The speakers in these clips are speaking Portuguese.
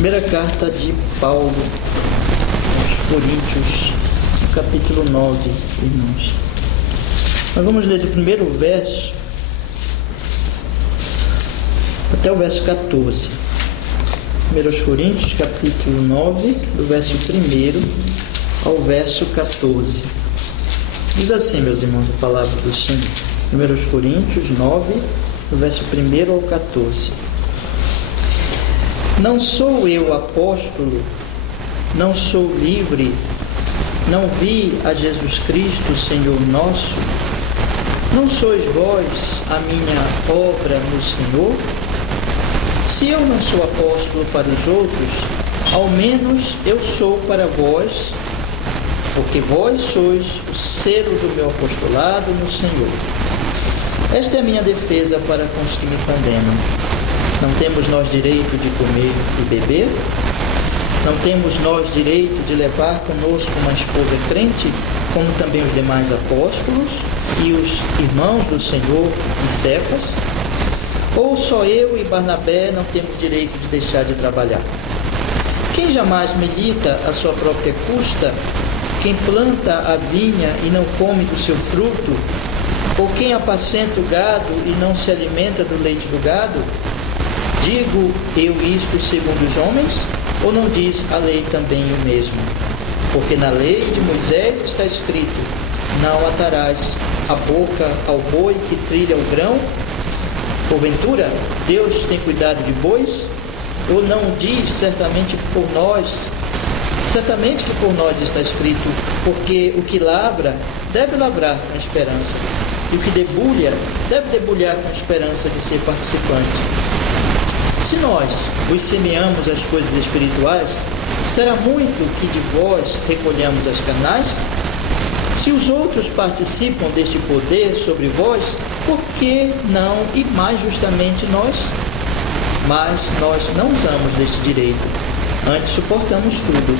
Primeira carta de Paulo aos Coríntios, capítulo 9, irmãos. Nós vamos ler do primeiro verso até o verso 14. 1 Coríntios, capítulo 9, do verso 1 ao verso 14. Diz assim, meus irmãos, a palavra do Senhor. 1 Coríntios 9, do verso 1 ao 14. Não sou eu apóstolo, não sou livre, não vi a Jesus Cristo, Senhor nosso? Não sois vós a minha obra no Senhor? Se eu não sou apóstolo para os outros, ao menos eu sou para vós, porque vós sois o selo do meu apostolado no Senhor. Esta é a minha defesa para com os que me condenam. Não temos nós direito de comer e beber? Não temos nós direito de levar conosco uma esposa crente, como também os demais apóstolos e os irmãos do Senhor em Cefas? Ou só eu e Barnabé não temos direito de deixar de trabalhar? Quem jamais milita a sua própria custa? Quem planta a vinha e não come do seu fruto? Ou quem apacenta o gado e não se alimenta do leite do gado? Digo eu isto segundo os homens? Ou não diz a lei também o mesmo? Porque na lei de Moisés está escrito: não atarás a boca ao boi que trilha o grão? Porventura, Deus tem cuidado de bois? Ou não diz certamente que por nós está escrito: porque o que lavra deve lavrar com esperança, e o que debulha deve debulhar com esperança de ser participante. Se nós vos semeamos as coisas espirituais, será muito que de vós recolhamos as carnais? Se os outros participam deste poder sobre vós, por que não e mais justamente nós? Mas nós não usamos deste direito, antes suportamos tudo,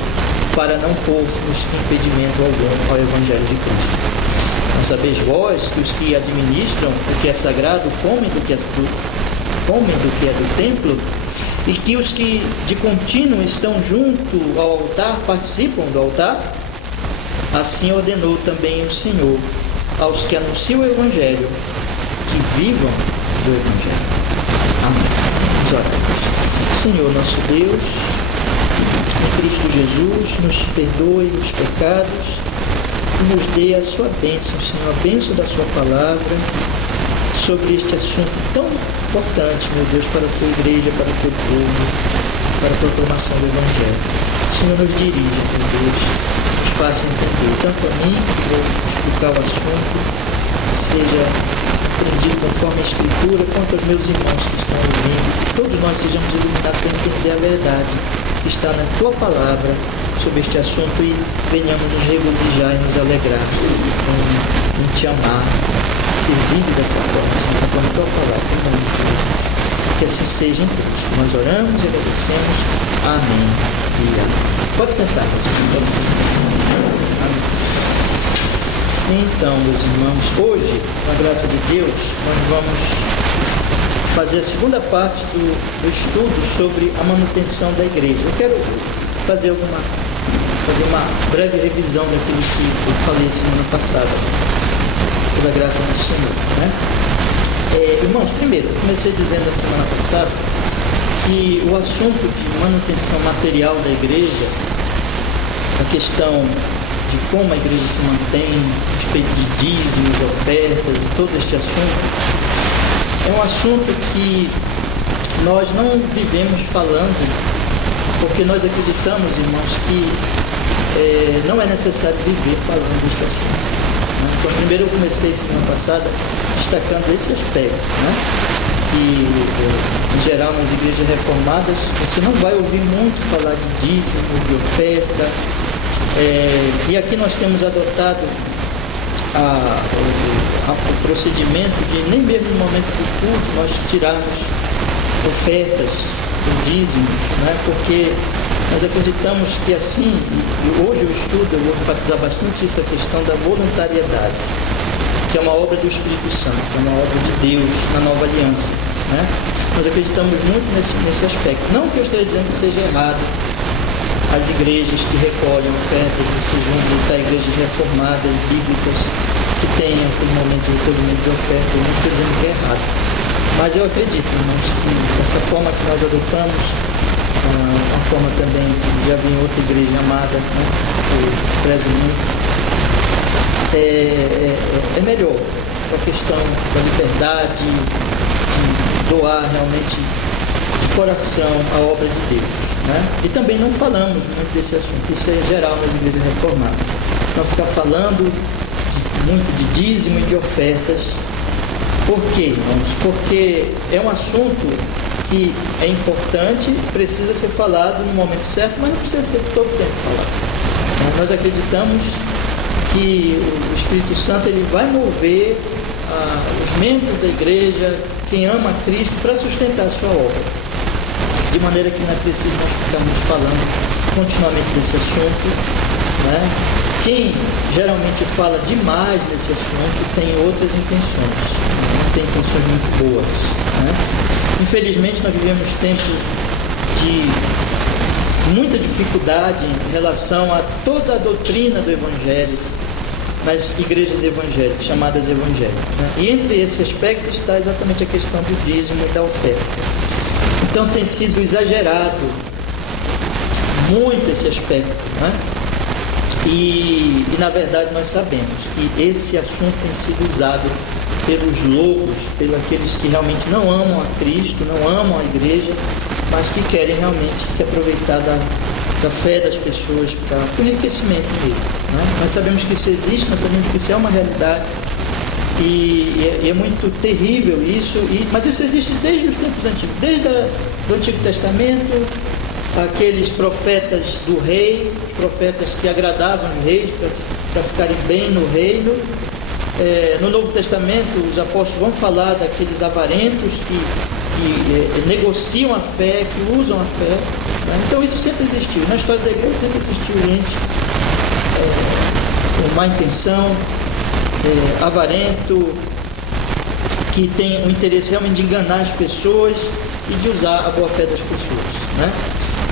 para não pormos impedimento algum ao Evangelho de Cristo. Não sabeis vós que os que administram o que é sagrado comem do que é do templo, e que os que de contínuo estão junto ao altar participam do altar? Assim ordenou também o Senhor aos que anunciam o Evangelho, que vivam do Evangelho. Amém. Vamos orar. Senhor nosso Deus, em Cristo Jesus, nos perdoe os pecados e nos dê a sua bênção, Senhor, a bênção da sua palavra, sobre este assunto tão importante, meu Deus, para a tua igreja, para o teu povo, para a proclamação do Evangelho. Senhor, nos dirige, meu Deus, nos faça entender, tanto a mim, que vou explicar o assunto, que seja entendido conforme a Escritura, quanto aos meus irmãos que estão ouvindo, que todos nós sejamos iluminados para entender a verdade que está na tua palavra sobre este assunto e venhamos nos regozijar e nos alegrar em te amar, servindo dessa forma, Senhor, com a tua palavra, em nome de Jesus. Que assim seja em Cristo. Nós oramos e agradecemos. Amém e amém. Pode sentar, meus irmãos, pode sentar. Amém. Então, meus irmãos, hoje, com a graça de Deus, nós vamos fazer a segunda parte do estudo sobre a manutenção da igreja. Eu quero fazer uma breve revisão daquilo que eu falei semana passada, pela graça do Senhor, né? Irmãos, primeiro, eu comecei dizendo na semana passada que o assunto de manutenção material da igreja, a questão de como a igreja se mantém, a respeito de dízimos, de ofertas e todo este assunto, é um assunto que nós não vivemos falando, porque nós acreditamos, irmãos, que não é necessário viver falando deste assunto. Então, primeiro eu comecei semana passada destacando esse aspecto, né? Que em geral nas igrejas reformadas você não vai ouvir muito falar de dízimo, de oferta, e aqui nós temos adotado o procedimento de nem mesmo no momento do culto nós tirarmos ofertas, o dízimo, né? Porque nós acreditamos que assim, e hoje eu estudo, eu vou enfatizar bastante essa questão da voluntariedade, que é uma obra do Espírito Santo, é uma obra de Deus na nova aliança, né? Nós acreditamos muito nesse aspecto. Não que eu esteja dizendo que seja errado as igrejas que recolhem ofertas, vocês vão visitar igrejas reformadas, bíblicas, que tenham aquele momento de recolhimento de ofertas. Eu não estou dizendo que é errado. Mas eu acredito, irmãos, que essa forma que nós adotamos, uma forma também que já vi em outra igreja amada, né, que eu prezo muito, é melhor para a questão da liberdade, de doar realmente de coração a obra de Deus. Né? E também não falamos muito desse assunto, isso é geral nas igrejas reformadas. Não ficar falando muito de dízimo e de ofertas. Por quê, irmãos? Porque é um assunto que é importante, precisa ser falado no momento certo, mas não precisa ser todo o tempo falado. Nós acreditamos que o Espírito Santo ele vai mover os membros da igreja, quem ama a Cristo, para sustentar a sua obra. De maneira que não é preciso nós ficarmos falando continuamente desse assunto. Né? Quem geralmente fala demais desse assunto tem outras intenções, não tem intenções muito boas. Né? Infelizmente nós vivemos tempos de muita dificuldade em relação a toda a doutrina do Evangelho nas igrejas evangélicas, chamadas evangélicas. Né? E entre esse aspecto está exatamente a questão do dízimo e da oferta. Então tem sido exagerado muito esse aspecto. Né? E na verdade nós sabemos que esse assunto tem sido usado pelos loucos, pelos aqueles que realmente não amam a Cristo, não amam a igreja, mas que querem realmente se aproveitar da fé das pessoas para o enriquecimento dele. Né? Nós sabemos que isso existe, nós sabemos que isso é uma realidade e é muito terrível isso, mas isso existe desde os tempos antigos, desde o Antigo Testamento, aqueles profetas do rei, os profetas que agradavam os reis para ficarem bem no reino. No Novo Testamento, os apóstolos vão falar daqueles avarentos que negociam a fé, que usam a fé. Né? Então isso sempre existiu. Na história da igreja sempre existiu gente com má intenção, avarento, que tem o interesse realmente de enganar as pessoas e de usar a boa fé das pessoas. Né?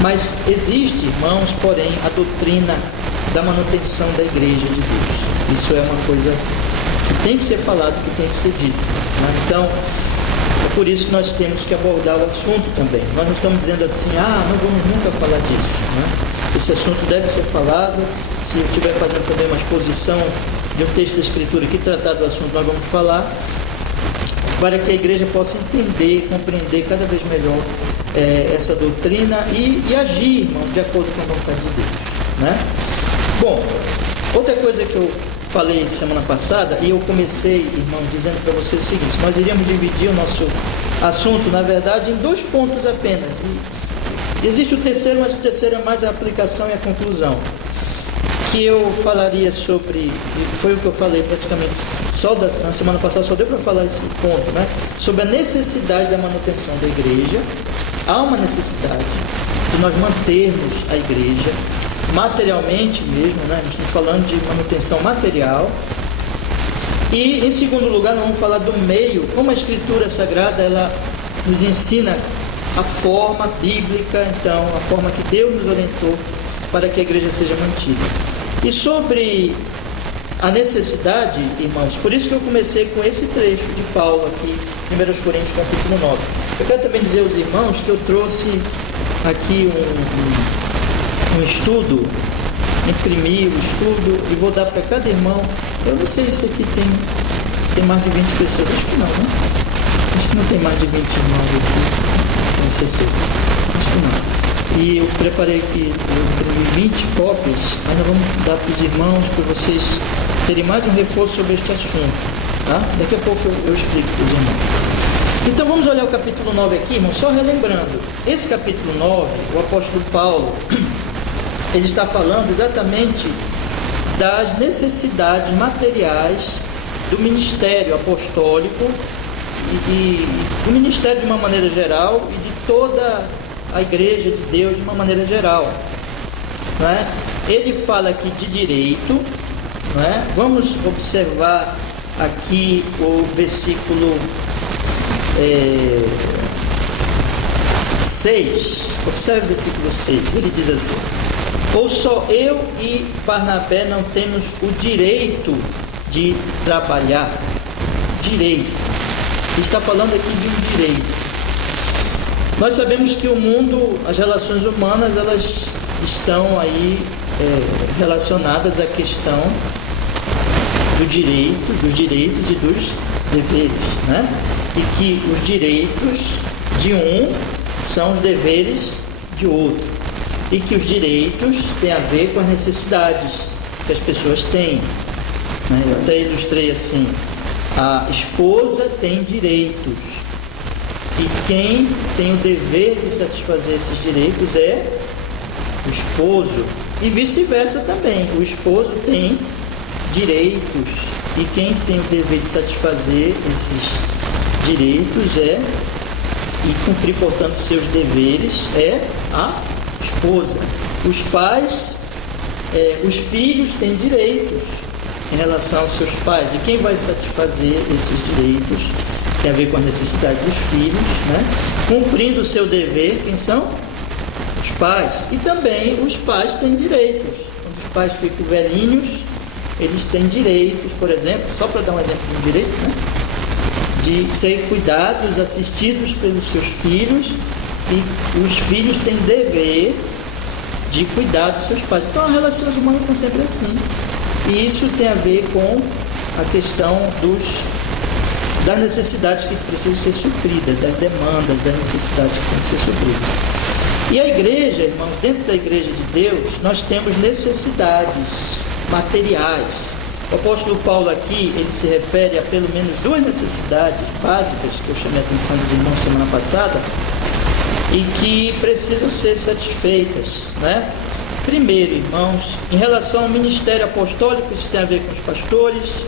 Mas existe, irmãos, porém, a doutrina da manutenção da igreja de Deus. Isso é uma coisa que tem que ser falado, que tem que ser dito. Né? Então, é por isso que nós temos que abordar o assunto também. Nós não estamos dizendo assim, não vamos nunca falar disso. Né? Esse assunto deve ser falado. Se eu estiver fazendo também uma exposição de um texto da Escritura que tratar do assunto, nós vamos falar, para que a igreja possa entender, compreender cada vez melhor essa doutrina e agir, irmãos, de acordo com a vontade de Deus. Né? Bom, outra coisa que eu falei semana passada, e eu comecei, irmão, dizendo para você o seguinte: nós iríamos dividir o nosso assunto, na verdade, em 2 pontos apenas. E existe o terceiro, mas o terceiro é mais a aplicação e a conclusão. Que eu falaria sobre, foi o que eu falei praticamente na semana passada, só deu para falar esse ponto, né? Sobre a necessidade da manutenção da igreja. Há uma necessidade de nós mantermos a igreja materialmente mesmo, né? Nós estamos falando de manutenção material. E em segundo lugar, nós vamos falar do meio, como a Escritura Sagrada ela nos ensina a forma bíblica, então a forma que Deus nos orientou para que a igreja seja mantida. E sobre a necessidade, irmãos, por isso que eu comecei com esse trecho de Paulo aqui, 1 Coríntios capítulo 9. Eu quero também dizer aos irmãos que eu trouxe aqui um estudo, imprimi o estudo e vou dar para cada irmão. Eu não sei se aqui tem mais de 20 pessoas, acho que não, né? Acho que não tem mais de 20 irmãos aqui, com certeza, acho que não. E eu preparei aqui, eu imprimi 20 cópias, aí nós vamos dar para os irmãos, para vocês terem mais um reforço sobre este assunto, tá? Daqui a pouco eu explico para os irmãos. Então vamos olhar o capítulo 9 aqui, irmãos, só relembrando. Esse capítulo 9, o apóstolo Paulo, ele está falando exatamente das necessidades materiais do ministério apostólico e do ministério de uma maneira geral e de toda a igreja de Deus de uma maneira geral. Não é? Ele fala aqui de direito. Não é? Vamos observar aqui o versículo 6, observe o versículo 6, ele diz assim: ou só eu e Barnabé não temos o direito de trabalhar? Direito. Ele está falando aqui de um direito. Nós sabemos que o mundo, as relações humanas, elas estão aí relacionadas à questão do direito, dos direitos e dos deveres, né? E que os direitos de um são os deveres de outro, e que os direitos têm a ver com as necessidades que as pessoas têm, né? Eu até ilustrei assim: a esposa tem direitos, e quem tem o dever de satisfazer esses direitos é o esposo, e vice-versa também. O esposo tem direitos, e quem tem o dever de satisfazer esses direitos e cumprir, portanto, seus deveres é a esposa. Os pais, os filhos têm direitos em relação aos seus pais, e quem vai satisfazer esses direitos tem a ver com a necessidade dos filhos, né? Cumprindo o seu dever, quem são? Os pais. E também os pais têm direitos. Quando os pais ficam velhinhos, eles têm direitos, por exemplo, só para dar um exemplo de um direito, né? De serem cuidados, assistidos pelos seus filhos, e os filhos têm dever de cuidar dos seus pais. Então as relações humanas são sempre assim. E isso tem a ver com a questão das necessidades que precisam ser supridas, das demandas, das necessidades que têm que ser supridas. E a igreja, irmãos, dentro da igreja de Deus, nós temos necessidades materiais. O apóstolo Paulo aqui, ele se refere a pelo menos duas necessidades básicas que eu chamei a atenção dos irmãos semana passada e que precisam ser satisfeitas, né? Primeiro, irmãos, em relação ao ministério apostólico, isso tem a ver com os pastores,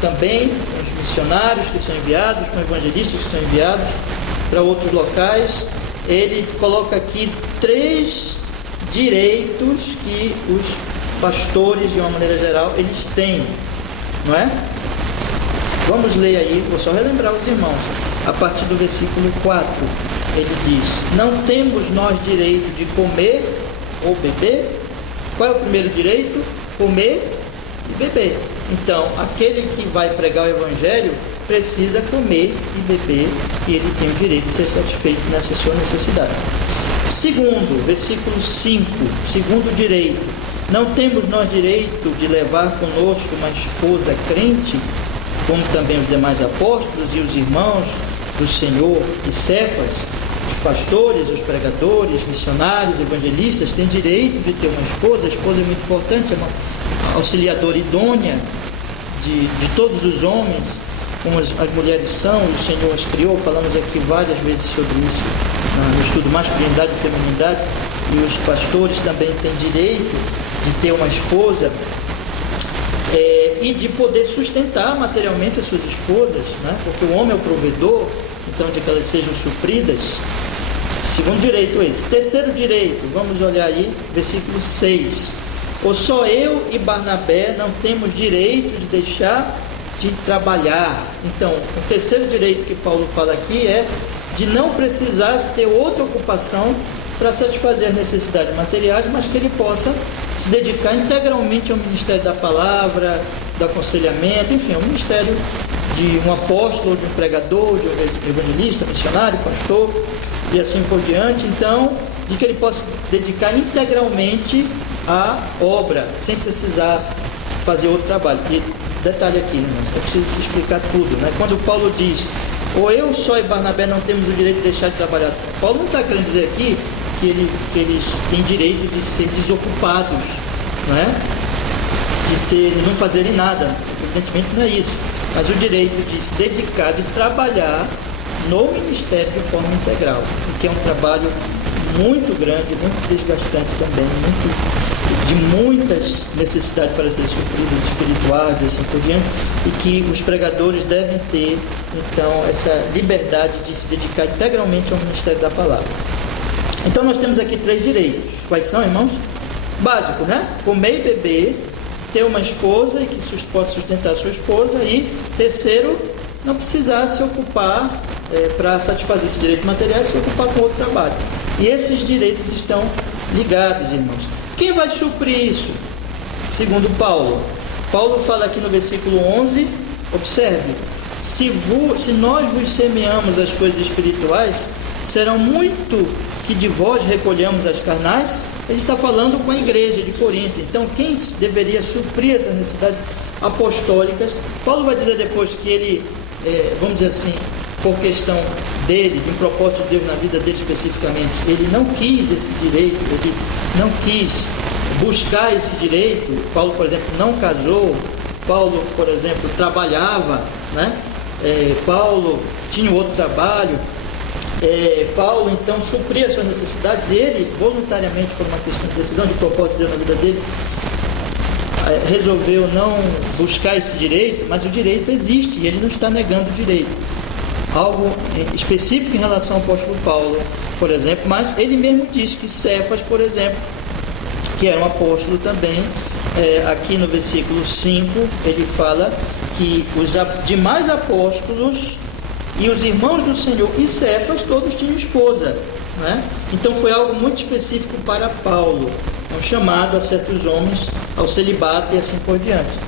também com os missionários que são enviados, com evangelistas que são enviados para outros locais. Ele coloca aqui 3 direitos que os pastores, de uma maneira geral, eles têm, não é? Vamos ler aí, vou só relembrar os irmãos, a partir do versículo 4, ele diz: não temos nós direito de comer ou beber? Qual é o primeiro direito? Comer e beber. Então, aquele que vai pregar o evangelho precisa comer e beber, e ele tem o direito de ser satisfeito nessa sua necessidade. Segundo, versículo 5, segundo direito: não temos nós direito de levar conosco uma esposa crente, como também os demais apóstolos e os irmãos do Senhor e Cefas? Os pastores, os pregadores, missionários, evangelistas têm direito de ter uma esposa. A esposa é muito importante, é uma auxiliadora idônea de todos os homens, como as mulheres são, o Senhor as criou. Falamos aqui várias vezes sobre isso no estudo masculinidade e feminidade. E os pastores também têm direito de ter uma esposa e de poder sustentar materialmente as suas esposas, né? Porque o homem é o provedor, então de que elas sejam supridas. Segundo direito esse. Terceiro direito, vamos olhar aí, versículo 6. Ou só eu e Barnabé não temos direito de deixar de trabalhar. Então, o terceiro direito que Paulo fala aqui é de não precisar ter outra ocupação para satisfazer as necessidades materiais, mas que ele possa se dedicar integralmente ao ministério da palavra, do aconselhamento, enfim, ao ministério de um apóstolo, de um pregador, de um evangelista, missionário, pastor, e assim por diante. Então, de que ele possa se dedicar integralmente à obra, sem precisar fazer outro trabalho. E detalhe aqui, né, é preciso se explicar tudo, né? Quando Paulo diz: ou eu só e Barnabé não temos o direito de deixar de trabalhar, Paulo não está querendo dizer aqui que eles têm direito de ser desocupados, não é? De não fazerem nada. Evidentemente não é isso, mas o direito de se dedicar, de trabalhar no ministério de forma integral, que é um trabalho muito grande, muito desgastante também, de muitas necessidades para serem supridas, espirituais, assim por diante, e que os pregadores devem ter, então, essa liberdade de se dedicar integralmente ao ministério da palavra. Então nós temos aqui 3 direitos. Quais são, irmãos? Básico, né? Comer e beber, ter uma esposa e que possa sustentar a sua esposa, e terceiro, não precisasse ocupar, para satisfazer esse direito material, se ocupar com outro trabalho. E esses direitos estão ligados, irmãos. Quem vai suprir isso? Segundo Paulo. Paulo fala aqui no versículo 11, observe, se nós vos semeamos as coisas espirituais, serão muito que de vós recolhamos as carnais. Ele está falando com a igreja de Corinto. Então, quem deveria suprir essas necessidades apostólicas? Paulo vai dizer depois que ele, vamos dizer assim, por questão dele, de um propósito de Deus na vida dele especificamente, ele não quis esse direito, ele não quis buscar esse direito. Paulo, por exemplo, não casou. Paulo, por exemplo, trabalhava, né? Paulo tinha outro trabalho. Paulo então supria suas necessidades. Ele voluntariamente, por uma questão de decisão de propósito de Deus na vida dele, resolveu não buscar esse direito, mas o direito existe e ele não está negando o direito. Algo específico em relação ao apóstolo Paulo, por exemplo, mas ele mesmo diz que Cefas, por exemplo, que era um apóstolo também, aqui no versículo 5, ele fala que os demais apóstolos e os irmãos do Senhor e Cefas todos tinham esposa, né? Então foi algo muito específico para Paulo, um chamado a certos homens ao celibato e assim por diante.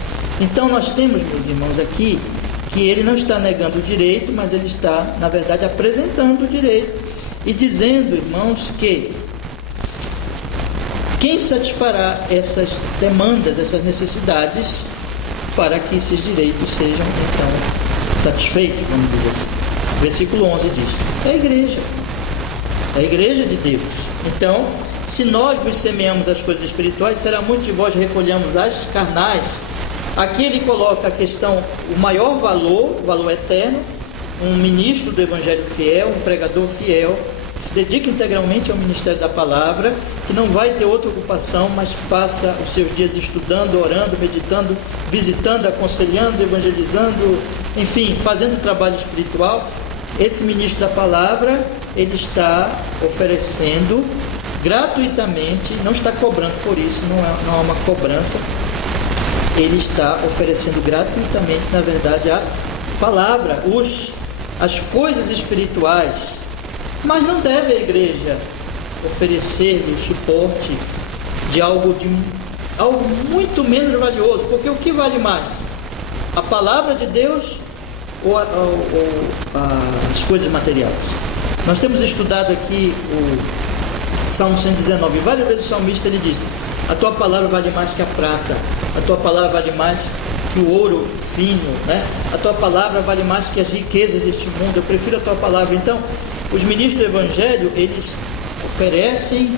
Então nós temos, meus irmãos, aqui que ele não está negando o direito, mas ele está, na verdade, apresentando o direito e dizendo, irmãos, que quem satisfará essas demandas, essas necessidades, para que esses direitos sejam, então, satisfeitos, vamos dizer assim. Versículo 11 diz, é a igreja de Deus. Então, se nós vos semeamos as coisas espirituais, será muito de vós recolhamos as carnais. Aqui ele coloca a questão, o maior valor, o valor eterno, um ministro do Evangelho fiel, um pregador fiel, que se dedica integralmente ao ministério da palavra, que não vai ter outra ocupação, mas passa os seus dias estudando, orando, meditando, visitando, aconselhando, evangelizando, enfim, fazendo trabalho espiritual. Esse ministro da palavra, ele está oferecendo gratuitamente, não está cobrando por isso, não há uma cobrança. Ele está oferecendo gratuitamente, na verdade, a palavra, as coisas espirituais. Mas não deve a igreja oferecer-lhe o suporte de algo muito menos valioso, porque o que vale mais? A palavra de Deus ou as coisas materiais? Nós temos estudado aqui o Salmo 119, e várias vezes o salmista ele diz: a tua palavra vale mais que a prata, a tua palavra vale mais que o ouro fino, né? A tua palavra vale mais que as riquezas deste mundo, eu prefiro a tua palavra. Então, os ministros do Evangelho, eles oferecem,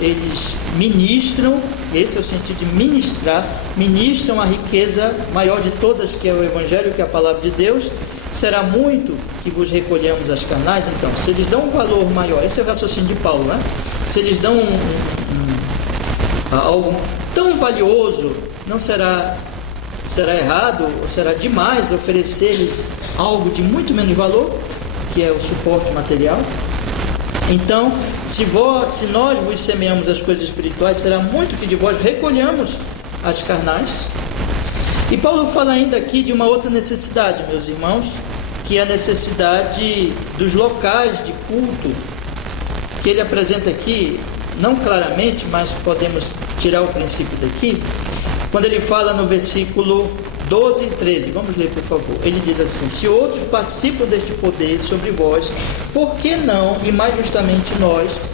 eles ministram, esse é o sentido de ministrar, ministram a riqueza maior de todas, que é o Evangelho, que é a palavra de Deus. Será muito que vos recolhemos as carnais. Então, se eles dão um valor maior, esse é o raciocínio de Paulo, né? Se eles dão algo tão valioso, não será errado, ou será demais oferecer-lhes algo de muito menos valor, que é o suporte material. Então, se nós vos semeamos as coisas espirituais, será muito que de vós recolhamos as carnais. E Paulo fala ainda aqui de uma outra necessidade, meus irmãos, que é a necessidade dos locais de culto, que ele apresenta aqui, não claramente, mas podemos tirar o princípio daqui, quando ele fala no versículo 12 e 13, vamos ler por favor. Ele diz assim: se outros participam deste poder sobre vós, por que não, e mais justamente nós?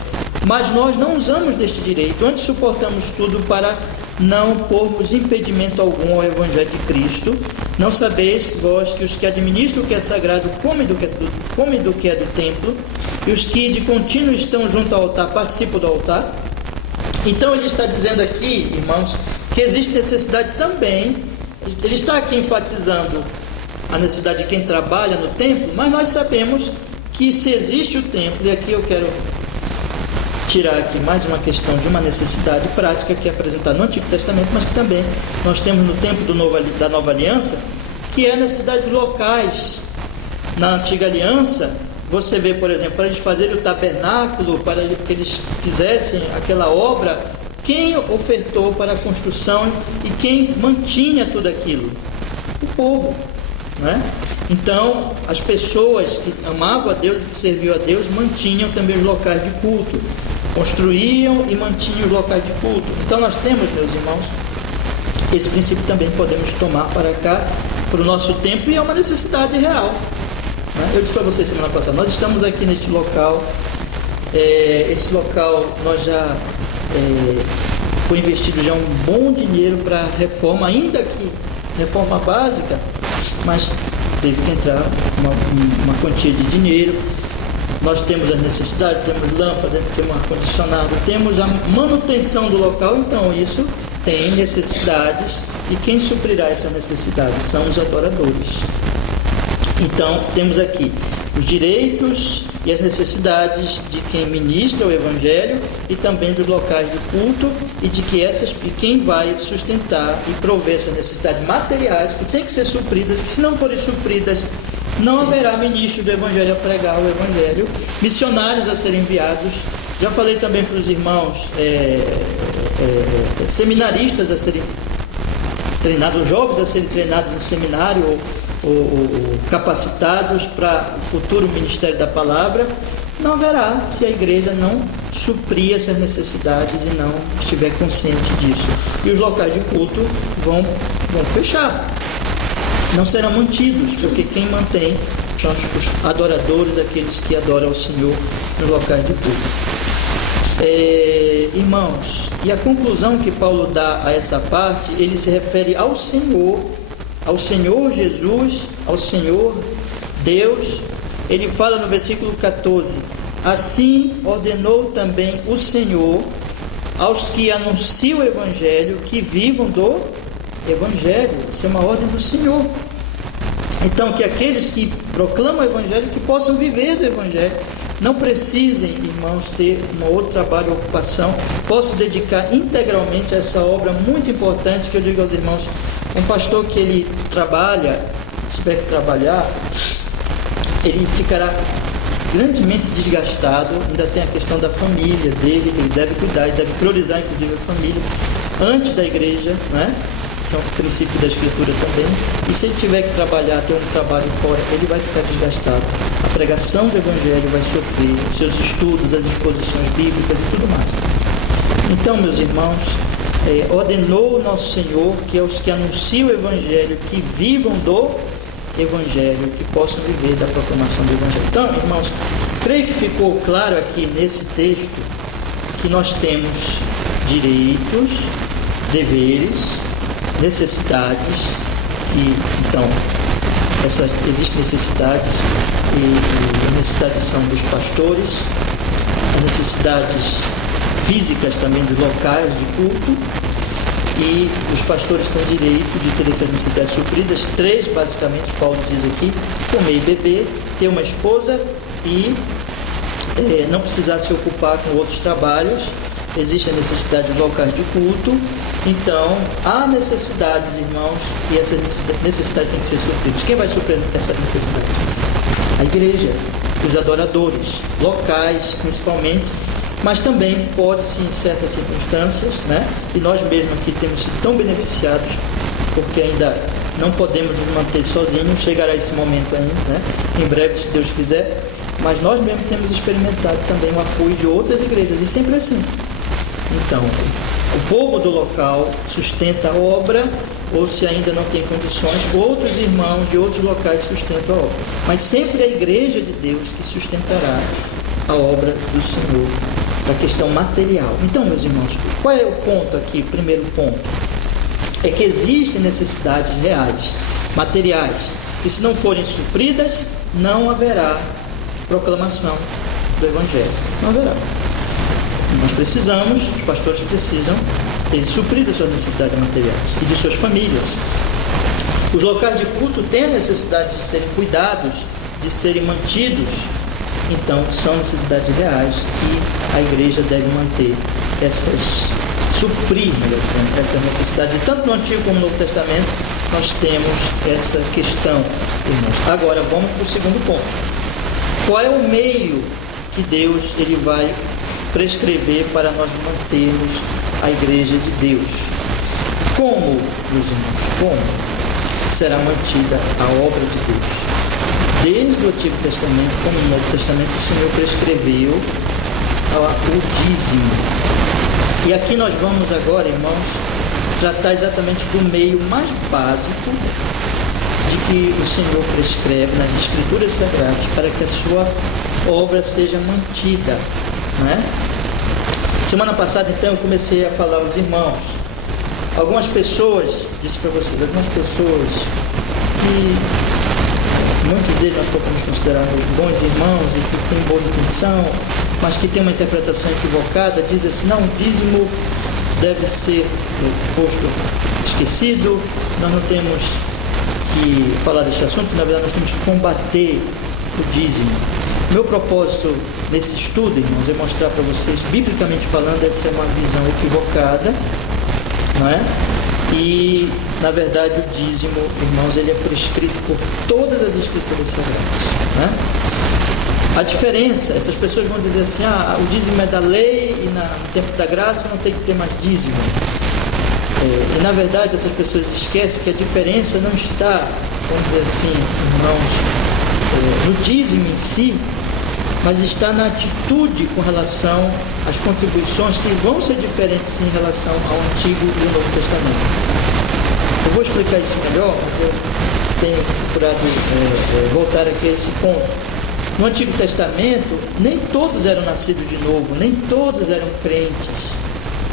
Mas nós não usamos deste direito, antes suportamos tudo para não pormos impedimento algum ao Evangelho de Cristo. Não sabeis vós que os que administram o que é sagrado comem do que é do templo, e os que de contínuo estão junto ao altar participam do altar? Então ele está dizendo aqui, irmãos, que existe necessidade também. Ele está aqui enfatizando a necessidade de quem trabalha no templo, mas nós sabemos que se existe o templo, e aqui eu quero tirar aqui mais uma questão de uma necessidade prática que é apresentada no Antigo Testamento, mas que também nós temos no tempo da Nova Aliança, que é a necessidade de locais. Na Antiga Aliança, você vê, por exemplo, para eles fazerem o tabernáculo, para que eles fizessem aquela obra, quem ofertou para a construção e quem mantinha tudo aquilo? O povo. né? Então, as pessoas que amavam a Deus e que serviam a Deus mantinham também os locais de culto, construíam e mantinham os locais de culto. Então, nós temos, meus irmãos, esse princípio também podemos tomar para cá, para o nosso tempo, e é uma necessidade real, né? Eu disse para vocês semana passada, nós estamos aqui neste local, esse local nós já foi investido já um bom dinheiro para reforma, ainda que reforma básica, mas teve que entrar uma quantia de dinheiro. Nós temos as necessidades, temos lâmpada, temos ar-condicionado, temos a manutenção do local, então isso tem necessidades, e quem suprirá essas necessidades são os adoradores. Então, temos aqui os direitos e as necessidades de quem ministra o Evangelho e também dos locais de culto e de quem vai sustentar e prover essas necessidades materiais que têm que ser supridas, que se não forem supridas, não haverá ministro do Evangelho a pregar o Evangelho, missionários a serem enviados. Já falei também para os irmãos, seminaristas a serem treinados, jovens a serem treinados em seminário ou capacitados para o futuro ministério da palavra. Não haverá se a igreja não suprir essas necessidades e não estiver consciente disso. E os locais de culto vão fechar, não serão mantidos, porque quem mantém são os adoradores, aqueles que adoram ao Senhor nos locais de culto. Irmãos, e a conclusão que Paulo dá a essa parte, ele se refere ao Senhor Jesus, ao Senhor Deus. Ele fala no versículo 14: assim ordenou também o Senhor aos que anunciam o Evangelho que vivam do Evangelho. Isso é uma ordem do Senhor. Então, que aqueles que proclamam o Evangelho, que possam viver do Evangelho, não precisem, irmãos, ter um outro trabalho ou ocupação, possam dedicar integralmente a essa obra muito importante, que eu digo aos irmãos, um pastor que ele trabalha, tiver que trabalhar, ele ficará grandemente desgastado. Ainda tem a questão da família dele, que ele deve cuidar, ele deve priorizar inclusive a família antes da igreja, né? Isso é um princípio da Escritura também. E se ele tiver que trabalhar, ter um trabalho fora, ele vai ficar desgastado. A pregação do Evangelho vai sofrer, os seus estudos, as exposições bíblicas e tudo mais. Então, meus irmãos, ordenou o nosso Senhor que aos que anunciam o Evangelho, que vivam do Evangelho, que possam viver da proclamação do Evangelho. Então, irmãos, creio que ficou claro aqui nesse texto que nós temos direitos, deveres, necessidades, que então existem necessidades, e as necessidades são dos pastores, as necessidades físicas também dos locais de culto, e os pastores têm direito de ter essas necessidades supridas. 3, basicamente, Paulo diz aqui: comer e beber, ter uma esposa e não precisar se ocupar com outros trabalhos. Existe a necessidade de locais de culto. Então, há necessidades, irmãos, e essas necessidades têm que ser supridas. Quem vai suprir essas necessidades? A igreja, os adoradores, locais principalmente, mas também pode-se, em certas circunstâncias, né? E nós mesmos aqui temos sido tão beneficiados, porque ainda não podemos nos manter sozinhos, chegará esse momento ainda, né? Em breve, se Deus quiser, mas nós mesmos temos experimentado também o apoio de outras igrejas, e sempre assim. Então, o povo do local sustenta a obra, ou se ainda não tem condições, outros irmãos de outros locais sustentam a obra. Mas sempre a igreja de Deus que sustentará a obra do Senhor, da questão material. Então, meus irmãos, qual é o ponto aqui? O primeiro ponto é que existem necessidades reais, materiais, e se não forem supridas, não haverá proclamação do Evangelho. Não haverá. Nós precisamos, os pastores precisam ter suprido as suas necessidades materiais e de suas famílias. Os locais de culto têm a necessidade de serem cuidados, de serem mantidos. Então, são necessidades reais e a igreja deve manter suprir, melhor dizendo, essa necessidade. Tanto no Antigo como no Novo Testamento, nós temos essa questão, irmãos. Agora, vamos para o segundo ponto. Qual é o meio que Deus ele vai prescrever para nós mantermos a igreja de Deus? Como, meus irmãos? Como? será mantida a obra de Deus. Desde o Antigo Testamento como no Novo Testamento, o Senhor prescreveu o dízimo. E aqui nós vamos agora, irmãos, tratar exatamente do meio mais básico de que o Senhor prescreve nas Escrituras Sagradas para que a sua obra seja mantida, não é? Semana passada, então, eu comecei a falar aos irmãos. Algumas pessoas, disse para vocês, algumas pessoas que muitos deles nós podemos considerar bons irmãos e que têm boa intenção, mas que têm uma interpretação equivocada, dizem assim: não, o dízimo deve ser posto esquecido, nós não temos que falar deste assunto, na verdade nós temos que combater o dízimo. Meu propósito nesse estudo, irmãos, é mostrar para vocês, biblicamente falando, essa é uma visão equivocada, não é? E, na verdade, o dízimo, irmãos, ele é prescrito por todas as Escrituras Sagradas, né? A diferença, essas pessoas vão dizer assim: o dízimo é da lei e no tempo da graça não tem que ter mais dízimo. E, na verdade, essas pessoas esquecem que a diferença não está, vamos dizer assim, irmãos, no dízimo em si, mas está na atitude com relação às contribuições, que vão ser diferentes em relação ao Antigo e ao Novo Testamento. Eu vou explicar isso melhor, mas eu tenho procurado voltar aqui a esse ponto. No Antigo Testamento, nem todos eram nascidos de novo, nem todos eram crentes,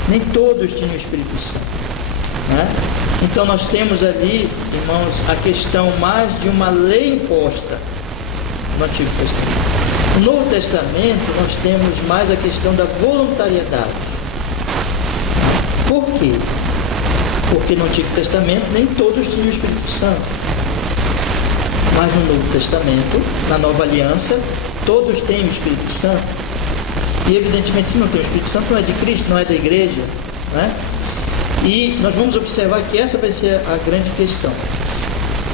nem todos tinham o Espírito Santo, né? Então nós temos ali, irmãos, a questão mais de uma lei imposta no Antigo Testamento. No Novo Testamento nós temos mais a questão da voluntariedade. Por quê? Porque no Antigo Testamento nem todos tinham o Espírito Santo. Mas no Novo Testamento, na Nova Aliança, todos têm o Espírito Santo. E evidentemente, se não tem o Espírito Santo, não é de Cristo, não é da igreja, né? E nós vamos observar que essa vai ser a grande questão.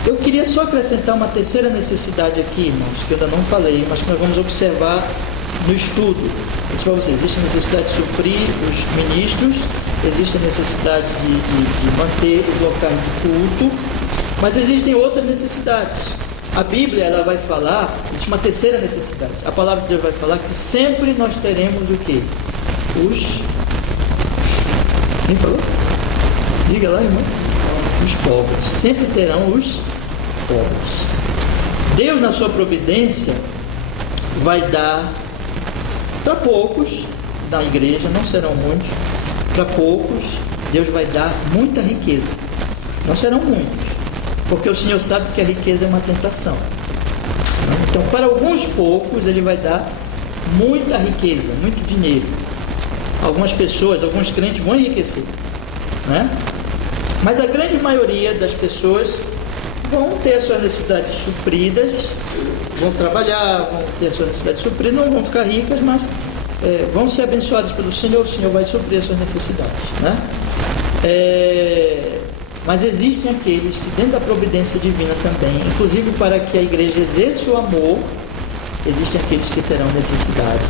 Eu queria só acrescentar uma terceira necessidade aqui, irmãos, que eu ainda não falei, mas que nós vamos observar no estudo. Eu disse para vocês: existe a necessidade de suprir os ministros, existe a necessidade de manter os locais de culto, mas existem outras necessidades. A Bíblia, ela vai falar, existe uma terceira necessidade. A palavra de Deus vai falar que sempre nós teremos o quê? Quem falou? Diga lá, irmão. Os pobres. Sempre terão os pobres. Deus, na sua providência, vai dar para poucos da igreja, não serão muitos, para poucos, Deus vai dar muita riqueza. Não serão muitos, porque o Senhor sabe que a riqueza é uma tentação. Então, para alguns poucos, Ele vai dar muita riqueza, muito dinheiro. Algumas pessoas, alguns crentes vão enriquecer, né? Mas a grande maioria das pessoas vão ter suas necessidades supridas, vão trabalhar, vão ter suas necessidades supridas, não vão ficar ricas, mas vão ser abençoadas pelo Senhor, o Senhor vai suprir as suas necessidades, né? Mas existem aqueles que, dentro da providência divina também, inclusive para que a igreja exerça o amor, existem aqueles que terão necessidades,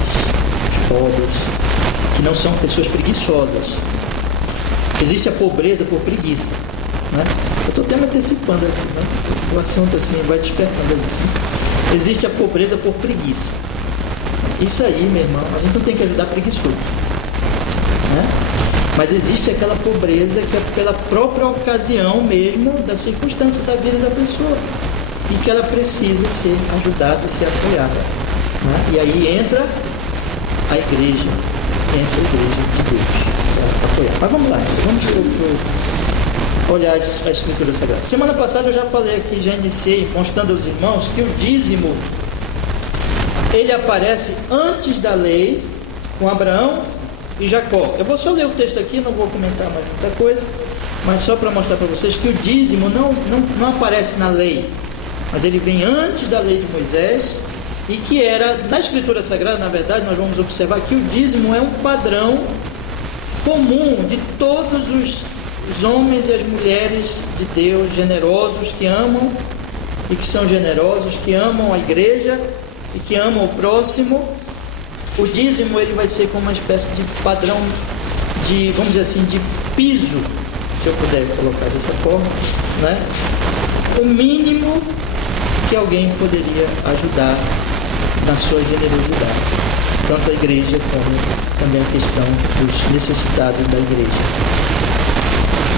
os pobres, que não são pessoas preguiçosas. Existe a pobreza por preguiça, né? Eu estou até me antecipando aqui, né? O assunto assim vai despertando a gente, né? Existe a pobreza por preguiça. Isso aí, meu irmão, a gente não tem que ajudar preguiçoso, né? Mas existe aquela pobreza que é pela própria ocasião mesmo da circunstância da vida da pessoa e que ela precisa ser ajudada, ser apoiada, né? E aí entra a igreja de Deus para apoiar. Mas vamos lá, vamos olhar a Escritura Sagrada. Semana passada eu já falei aqui, já iniciei mostrando aos irmãos que o dízimo ele aparece antes da lei com Abraão e Jacó. Eu vou só ler o texto aqui, não vou comentar mais muita coisa, mas só para mostrar para vocês que o dízimo não aparece na lei, mas ele vem antes da lei de Moisés e que era, na Escritura Sagrada, na verdade, nós vamos observar que o dízimo é um padrão comum de todos os homens e as mulheres de Deus, generosos, que amam e que são generosos, que amam a igreja e que amam o próximo. O dízimo ele vai ser como uma espécie de padrão de, vamos dizer assim, de piso, se eu puder colocar dessa forma, né? o mínimo que alguém poderia ajudar na sua generosidade, tanto a igreja como também a questão dos necessitados da igreja.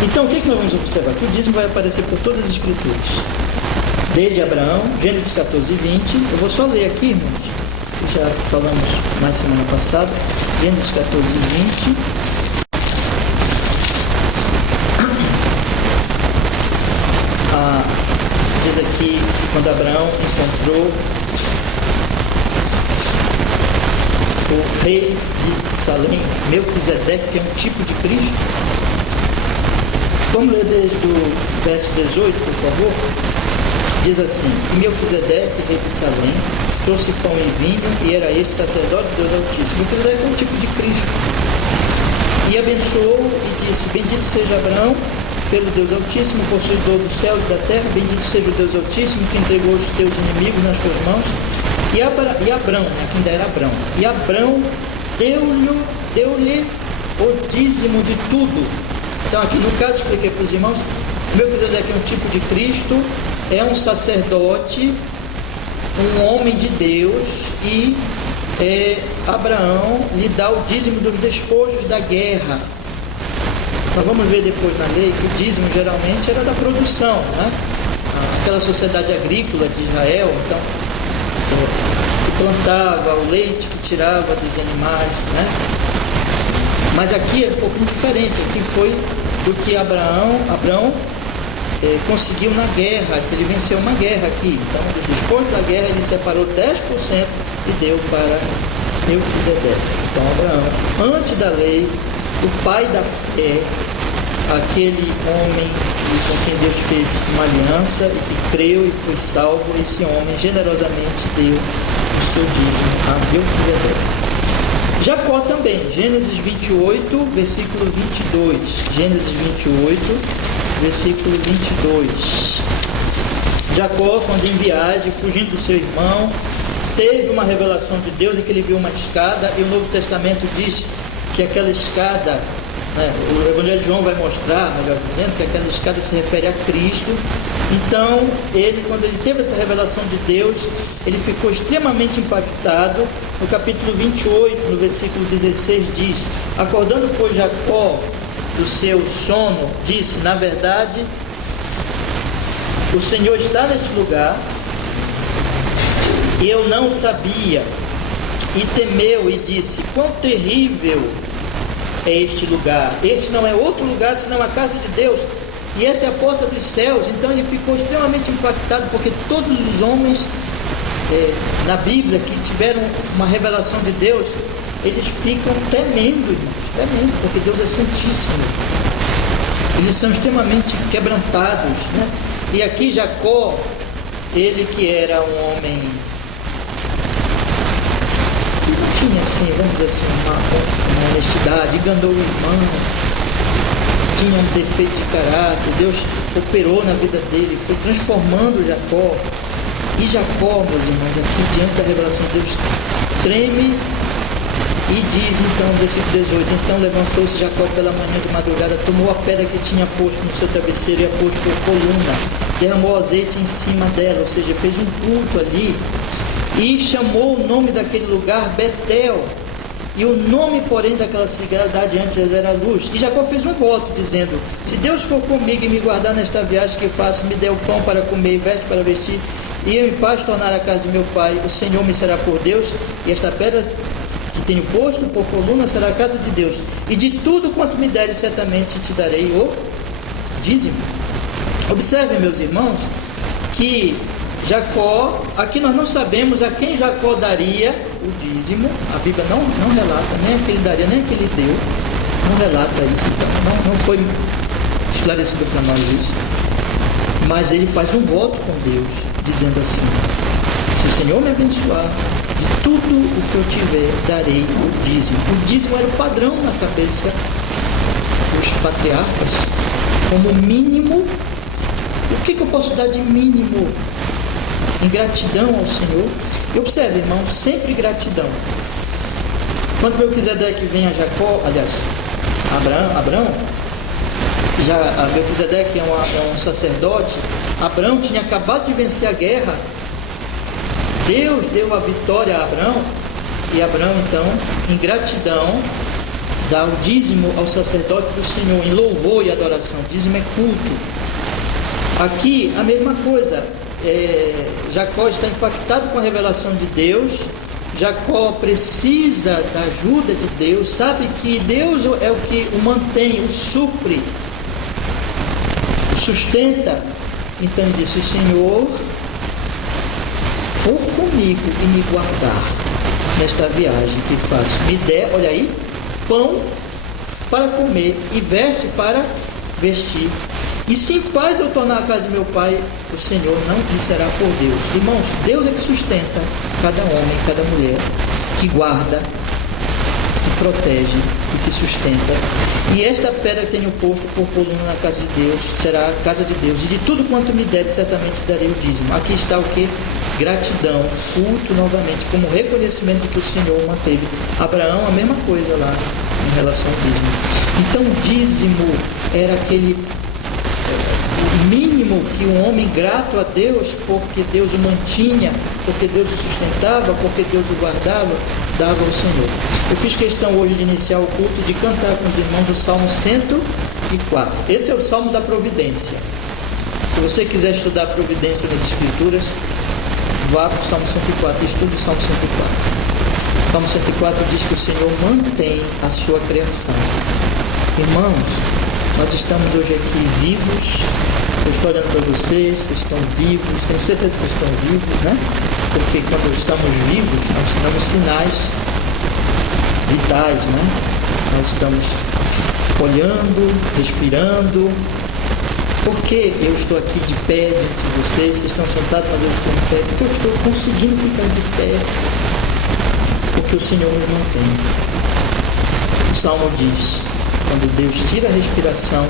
Então, o que nós vamos observar? Que o dízimo vai aparecer por todas as escrituras, desde Abraão, Gênesis 14 e 20. Eu vou só ler aqui, irmãos, já falamos na semana passada, Gênesis 14 e 20. Diz aqui, quando Abraão encontrou o rei de Salém, Melquisedeque, que é um tipo de Cristo. Vamos ler desde o verso 18, por favor. Diz assim: Melquisedeque, rei de Salém, trouxe pão e vinho, e era este sacerdote de Deus Altíssimo. Melquisedeque é um tipo de Cristo. E abençoou e disse: Bendito seja Abraão, pelo Deus Altíssimo, possuidor dos céus e da terra. Bendito seja o Deus Altíssimo, que entregou os teus inimigos nas tuas mãos. E Abrão, aqui ainda era Abrão, e Abrão deu-lhe o dízimo de tudo. Então aqui no caso, expliquei para os irmãos, Melquisedeque é um tipo de Cristo, é um sacerdote, um homem de Deus, e Abraão lhe dá o dízimo dos despojos da guerra. Nós vamos ver depois na lei que o dízimo geralmente era da produção, né? Aquela sociedade agrícola de Israel, então, que plantava o leite que tirava dos animais, né? Mas aqui é um pouco diferente. Aqui foi do que Abraão conseguiu na guerra, que ele venceu uma guerra aqui. Então, depois da guerra, ele separou 10% e deu para Melquisedeque. Então, Abraão, antes da lei, o pai da fé, aquele homem com quem Deus fez uma aliança e que creu e foi salvo, esse homem generosamente deu o seu dízimo a Melquisedeque. Jacó também, Gênesis 28, versículo 22. Gênesis 28, versículo 22. Jacó, quando em viagem, fugindo do seu irmão, teve uma revelação de Deus em que ele viu uma escada, e o Novo Testamento diz que aquela escada, né, o Evangelho de João vai mostrar, melhor dizendo, que aquela escada se refere a Cristo. Então, quando ele teve essa revelação de Deus, ele ficou extremamente impactado. No capítulo 28, no versículo 16, diz: acordando, pois, Jacó do seu sono, disse: na verdade, o Senhor está neste lugar, e eu não sabia. E temeu e disse: quão terrível é este lugar! Este não é outro lugar senão a casa de Deus, e esta é a porta dos céus. Então ele ficou extremamente impactado, porque todos os homens na Bíblia que tiveram uma revelação de Deus, eles ficam temendo, temendo, porque Deus é santíssimo. Eles são extremamente quebrantados, né? E aqui Jacó, ele que era um homem que não tinha, assim, vamos dizer assim, uma honestidade, enganou o irmão, tinha um defeito de caráter, Deus operou na vida dele, foi transformando Jacó. E Jacó, meus irmãos, aqui diante da revelação de Deus, treme e diz então, versículo 18: então levantou-se Jacó pela manhã de madrugada, tomou a pedra que tinha posto no seu travesseiro e a pôs por coluna, derramou azeite em cima dela, ou seja, fez um culto ali, e chamou o nome daquele lugar Betel. E o nome, porém, daquela cidade antes era Luz. E Jacó fez um voto, dizendo: se Deus for comigo e me guardar nesta viagem que faço, me dê o pão para comer e veste para vestir, e eu em paz tornar a casa de meu pai, o Senhor me será por Deus, e esta pedra que tenho posto por coluna será a casa de Deus. E de tudo quanto me deres, certamente te darei o dízimo. Observem, meus irmãos, que Jacó, aqui nós não sabemos a quem Jacó daria o dízimo. A Bíblia não relata nem a quem ele daria, nem a quem ele deu. Não relata isso, então não foi esclarecido para nós isso. Mas ele faz um voto com Deus, dizendo assim: se o Senhor me abençoar, de tudo o que eu tiver, darei o dízimo. O dízimo era o padrão na cabeça dos patriarcas, como mínimo. O que eu posso dar de mínimo em gratidão ao Senhor? E observe, irmão, sempre gratidão. Quando Melquisedeque vem a Jacó, aliás, Abraão, Melquisedeque é um sacerdote, Abraão tinha acabado de vencer a guerra. Deus deu a vitória a Abraão, e Abraão então, em gratidão, dá o dízimo ao sacerdote do Senhor, em louvor e adoração. Dízimo é culto. Aqui a mesma coisa. Jacó está impactado com a revelação de Deus. Jacó precisa da ajuda de Deus, sabe que Deus é o que o mantém, o supre, o sustenta. Então ele disse: se o Senhor for comigo e me guardar nesta viagem que faço, me der, olha aí, pão para comer e veste para vestir, e se em paz eu tornar a casa de meu pai, o Senhor não me será por Deus. Irmãos, Deus é que sustenta cada homem, cada mulher, que guarda, que protege e que sustenta. E esta pedra que tenho posto por coluna na casa de Deus será a casa de Deus, e de tudo quanto me der, certamente darei o dízimo. Aqui está o que? Gratidão, culto novamente, como reconhecimento de que o Senhor manteve. Abraão, a mesma coisa lá em relação ao dízimo. Então o dízimo era aquele mínimo que um homem grato a Deus, porque Deus o mantinha, porque Deus o sustentava, porque Deus o guardava, dava ao Senhor. Eu fiz questão hoje de iniciar o culto de cantar com os irmãos o Salmo 104. Esse é o Salmo da Providência. Se você quiser estudar a providência nas Escrituras, vá para o Salmo 104 e estude o Salmo 104. O Salmo 104 diz que o Senhor mantém a sua criação. Irmãos, nós estamos hoje aqui vivos. Eu estou olhando para vocês estão vivos, tenho certeza que vocês estão vivos, né? Porque quando estamos vivos, nós damos sinais vitais, né? Nós estamos olhando, respirando. Por que eu estou aqui de pé diante de vocês? Vocês estão sentados, mas eu estou em pé. Porque eu estou conseguindo ficar de pé. Porque o Senhor nos mantém. O Salmo diz: quando Deus tira a respiração,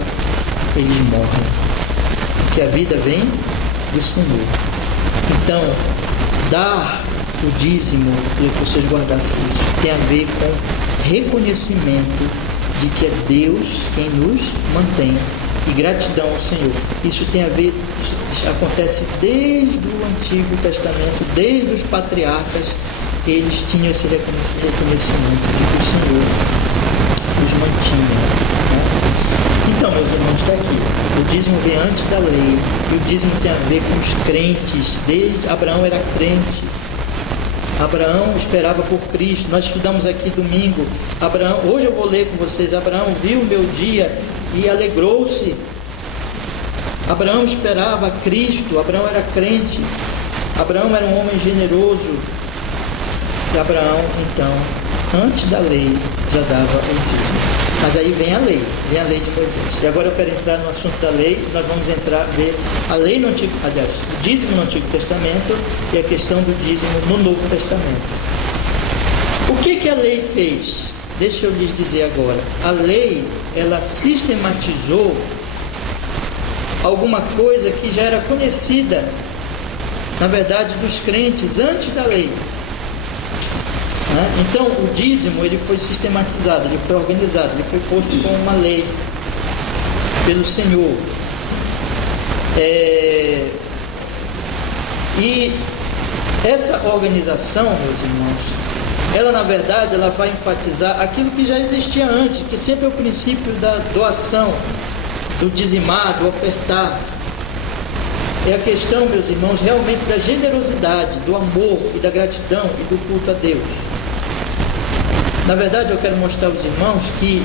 eles morrem. Porque a vida vem do Senhor. Então, dar o dízimo, queria que vocês guardassem isso, tem a ver com reconhecimento de que é Deus quem nos mantém, e gratidão ao Senhor. Isso tem a ver, isso acontece desde o Antigo Testamento, desde os patriarcas, eles tinham esse reconhecimento de que o Senhor os mantinha. Então, meus irmãos, está aqui. O dízimo vem antes da lei. E o dízimo tem a ver com os crentes. Desde Abraão era crente. Abraão esperava por Cristo. Nós estudamos aqui domingo. Abraão, hoje eu vou ler com vocês. Abraão viu o meu dia e alegrou-se. Abraão esperava Cristo. Abraão era crente. Abraão era um homem generoso. E Abraão, então, antes da lei, já dava o dízimo. Mas aí vem a lei de Moisés. E agora eu quero entrar no assunto da lei. Nós vamos ver a lei no Antigo, aliás, o dízimo no Antigo Testamento e a questão do dízimo no Novo Testamento. O que a lei fez? Deixa eu lhes dizer agora. A lei, ela sistematizou alguma coisa que já era conhecida, na verdade, dos crentes antes da lei. Então o dízimo ele foi sistematizado, ele foi organizado, ele foi posto como uma lei pelo Senhor. E essa organização, meus irmãos, ela na verdade ela vai enfatizar aquilo que já existia antes, que sempre é o princípio da doação, do dizimar, do ofertar. É a questão, meus irmãos, realmente da generosidade, do amor e da gratidão e do culto a Deus. Na verdade, eu quero mostrar aos irmãos que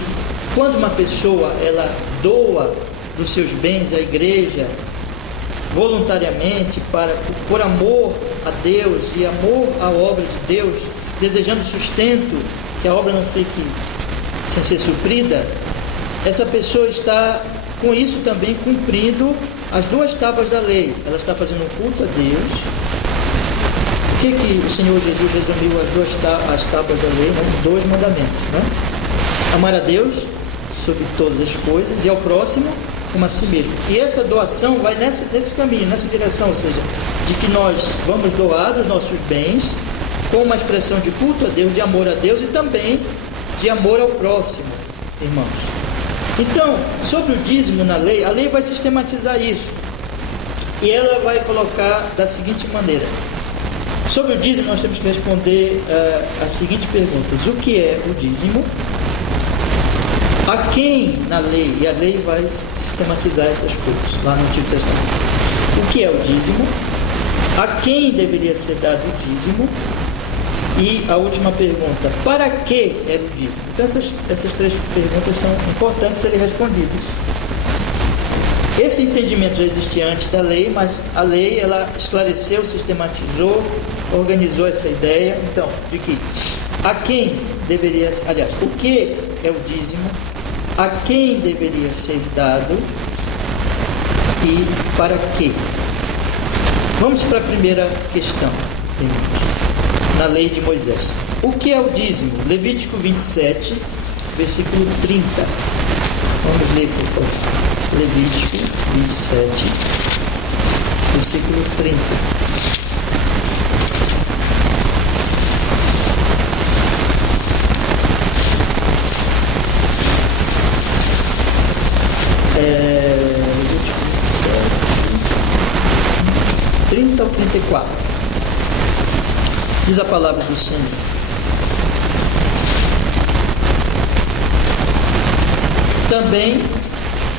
quando uma pessoa ela doa dos seus bens à igreja voluntariamente por amor a Deus e amor à obra de Deus, desejando sustento, que a obra não fique sem ser suprida, essa pessoa está com isso também cumprindo as duas tábuas da lei. Ela está fazendo um culto a Deus. O que o Senhor Jesus resumiu as tábuas da lei, né, em 2 mandamentos, né? Amar a Deus sobre todas as coisas e ao próximo como a si mesmo. E essa doação vai nesse caminho, nessa direção, ou seja, de que nós vamos doar os nossos bens com uma expressão de culto a Deus, de amor a Deus e também de amor ao próximo, irmãos. Então, sobre o dízimo na lei, a lei vai sistematizar isso. E ela vai colocar da seguinte maneira: sobre o dízimo, nós temos que responder as seguintes perguntas: o que é o dízimo? A quem na lei? E a lei vai sistematizar essas coisas lá no Antigo Testamento. O que é o dízimo? A quem deveria ser dado o dízimo? E a última pergunta: para que era o dízimo? Então essas três perguntas são importantes serem respondidas. Esse entendimento já existia antes da lei, mas a lei ela esclareceu, sistematizou, organizou essa ideia, então, de que a quem deveria, aliás, o que é o dízimo, a quem deveria ser dado e para quê. Vamos para a primeira questão, na lei de Moisés. O que é o dízimo? Levítico 27, versículo 30. Vamos ler, por favor. Levítico 27, versículo 30. Levítico 27, 30 ao 34. Diz a palavra do Senhor: também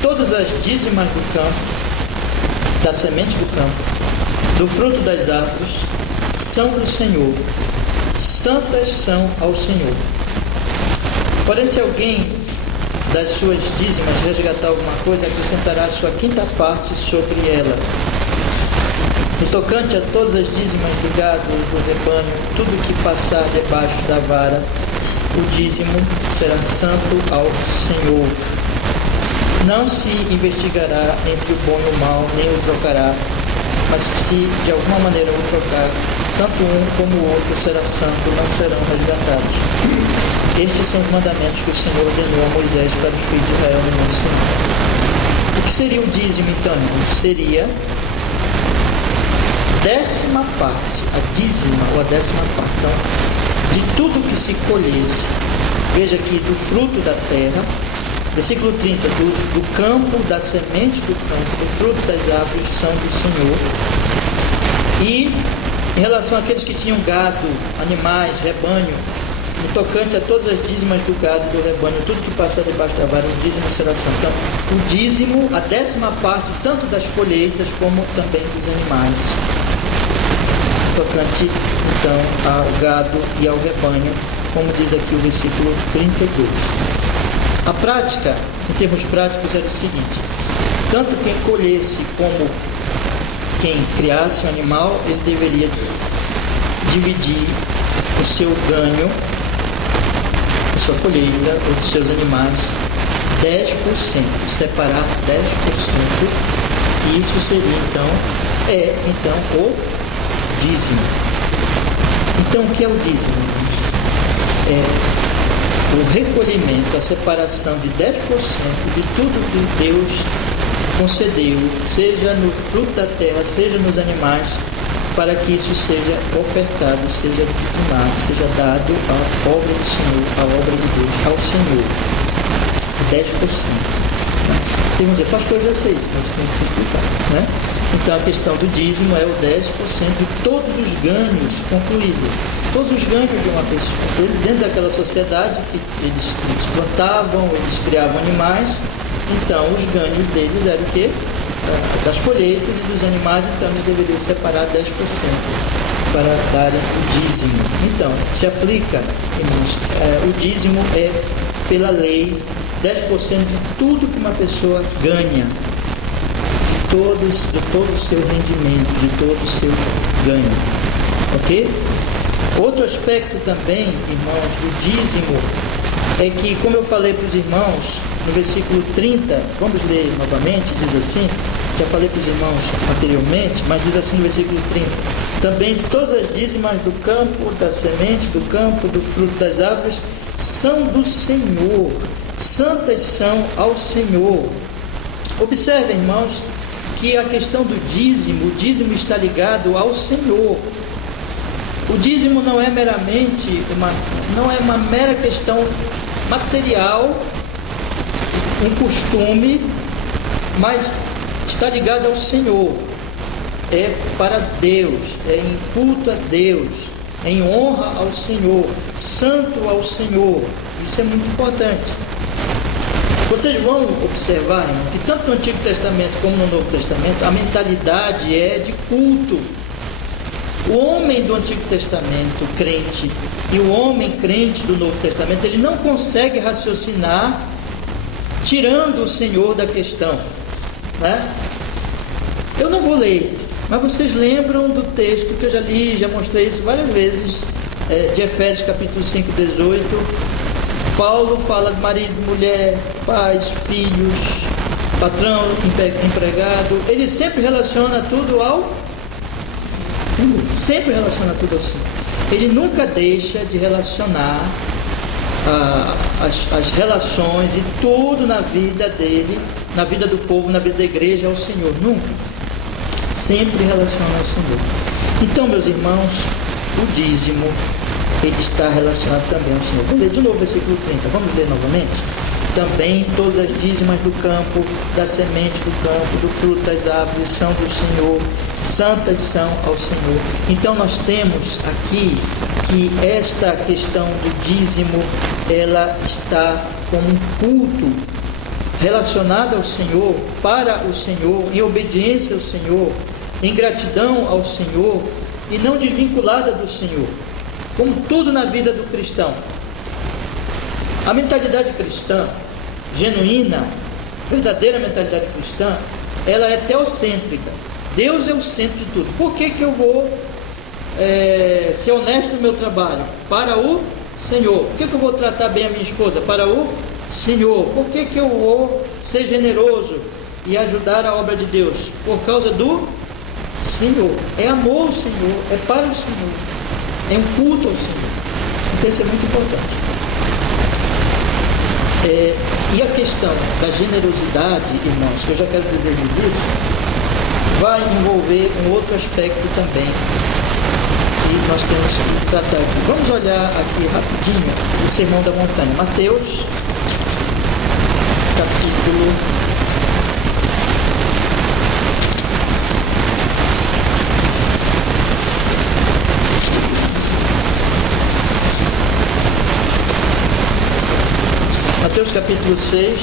todas as dízimas do campo, da semente do campo, do fruto das árvores, são do Senhor, santas são ao Senhor. Porém, se alguém das suas dízimas resgatar alguma coisa, acrescentará a sua quinta parte sobre ela. No tocante a todas as dízimas do gado, do rebanho, tudo que passar debaixo da vara, o dízimo será santo ao Senhor. Não se investigará entre o bom e o mal, nem o trocará, mas se de alguma maneira o trocar, tanto um como o outro será santo, não serão resgatados. Estes são os mandamentos que o Senhor ordenou a Moisés para os filhos de Israel no Monte Sinai. O que seria o dízimo, então? Seria décima parte, a dízima ou a décima parte, então, de tudo que se colhesse, veja aqui, do fruto da terra, versículo 30, do campo, da semente do campo, do fruto das árvores são do Senhor. E em relação àqueles que tinham gado, animais, rebanho, no tocante a todas as dízimas do gado, do rebanho, tudo que passar debaixo da vara, o dízimo será santo. Então, o dízimo, a décima parte, tanto das colheitas como também dos animais. Tocante, então, ao gado e ao rebanho, como diz aqui o versículo 32. A prática, em termos práticos, era o seguinte: tanto quem colhesse como quem criasse um animal, ele deveria dividir o seu ganho, a sua colheita ou dos seus animais, 10%, separar 10%, e isso seria então o dízimo. Então, o que é o dízimo? É o recolhimento, a separação de 10% de tudo que Deus concedeu, seja no fruto da terra, seja nos animais, para que isso seja ofertado, seja dizimado, seja dado à obra do Senhor, à obra de Deus, ao Senhor. 10%. Tem que dizer, pastor, já sei isso, mas tem que se explicar, né? Então, a questão do dízimo é o 10% de todos os ganhos concluídos. Todos os ganhos de uma pessoa. Dentro daquela sociedade que eles plantavam, eles criavam animais, então os ganhos deles eram o quê? Das colheitas e dos animais, então eles deveriam separar 10% para darem o dízimo. Então, se aplica, irmãos, o dízimo é, pela lei, 10% de tudo que uma pessoa ganha, de todo o seu rendimento, de todo o seu ganho. Ok? Outro aspecto também, irmãos, do dízimo, é que, como eu falei para os irmãos, no versículo 30, vamos ler novamente, diz assim, já falei para os irmãos anteriormente, mas diz assim no versículo 30, também todas as dízimas do campo, da semente do campo, do fruto das árvores, são do Senhor, santas são ao Senhor. Observe, irmãos, que a questão do dízimo, o dízimo está ligado ao Senhor. O dízimo não é meramente uma mera questão material, um costume, mas está ligado ao Senhor. é para Deus, é em culto a Deus, é em honra ao Senhor, santo ao Senhor. Isso é muito importante. Vocês vão observar, irmão, que tanto no Antigo Testamento como no Novo Testamento, a mentalidade é de culto. O homem do Antigo Testamento, crente, e o homem crente do Novo Testamento, ele não consegue raciocinar tirando o Senhor da questão, né? Eu não vou ler, mas vocês lembram do texto que eu já li, já mostrei isso várias vezes, de Efésios capítulo 5, 18. Paulo fala de marido, mulher, pais, filhos, patrão, empregado. Ele sempre relaciona tudo ao Senhor. Sempre relaciona tudo ao Senhor. Ele nunca deixa de relacionar as relações e tudo na vida dele, na vida do povo, na vida da igreja ao Senhor. Nunca. Sempre relaciona ao Senhor. Então, meus irmãos, o dízimo, ele está relacionado também ao Senhor. Vamos ler de novo o versículo 30. Vamos ler novamente? Também todas as dízimas do campo, da semente do campo, do fruto das árvores são do Senhor, santas são ao Senhor. Então nós temos aqui que esta questão do dízimo, ela está como um culto relacionado ao Senhor, para o Senhor, em obediência ao Senhor, em gratidão ao Senhor e não desvinculada do Senhor, como tudo na vida do cristão. A mentalidade cristã, genuína, verdadeira mentalidade cristã, ela é teocêntrica. Deus é o centro de tudo. Por que eu vou ser honesto no meu trabalho? Para o Senhor. Por que eu vou tratar bem a minha esposa? Para o Senhor. Por que eu vou ser generoso e ajudar a obra de Deus? Por causa do Senhor. É amor ao Senhor, é para o Senhor, é um culto ao Senhor. Então isso é muito importante. E a questão da generosidade, irmãos, que eu já quero dizer-lhes isso, vai envolver um outro aspecto também que nós temos que tratar aqui. Vamos olhar aqui rapidinho o Sermão da Montanha. Mateus, capítulo 6,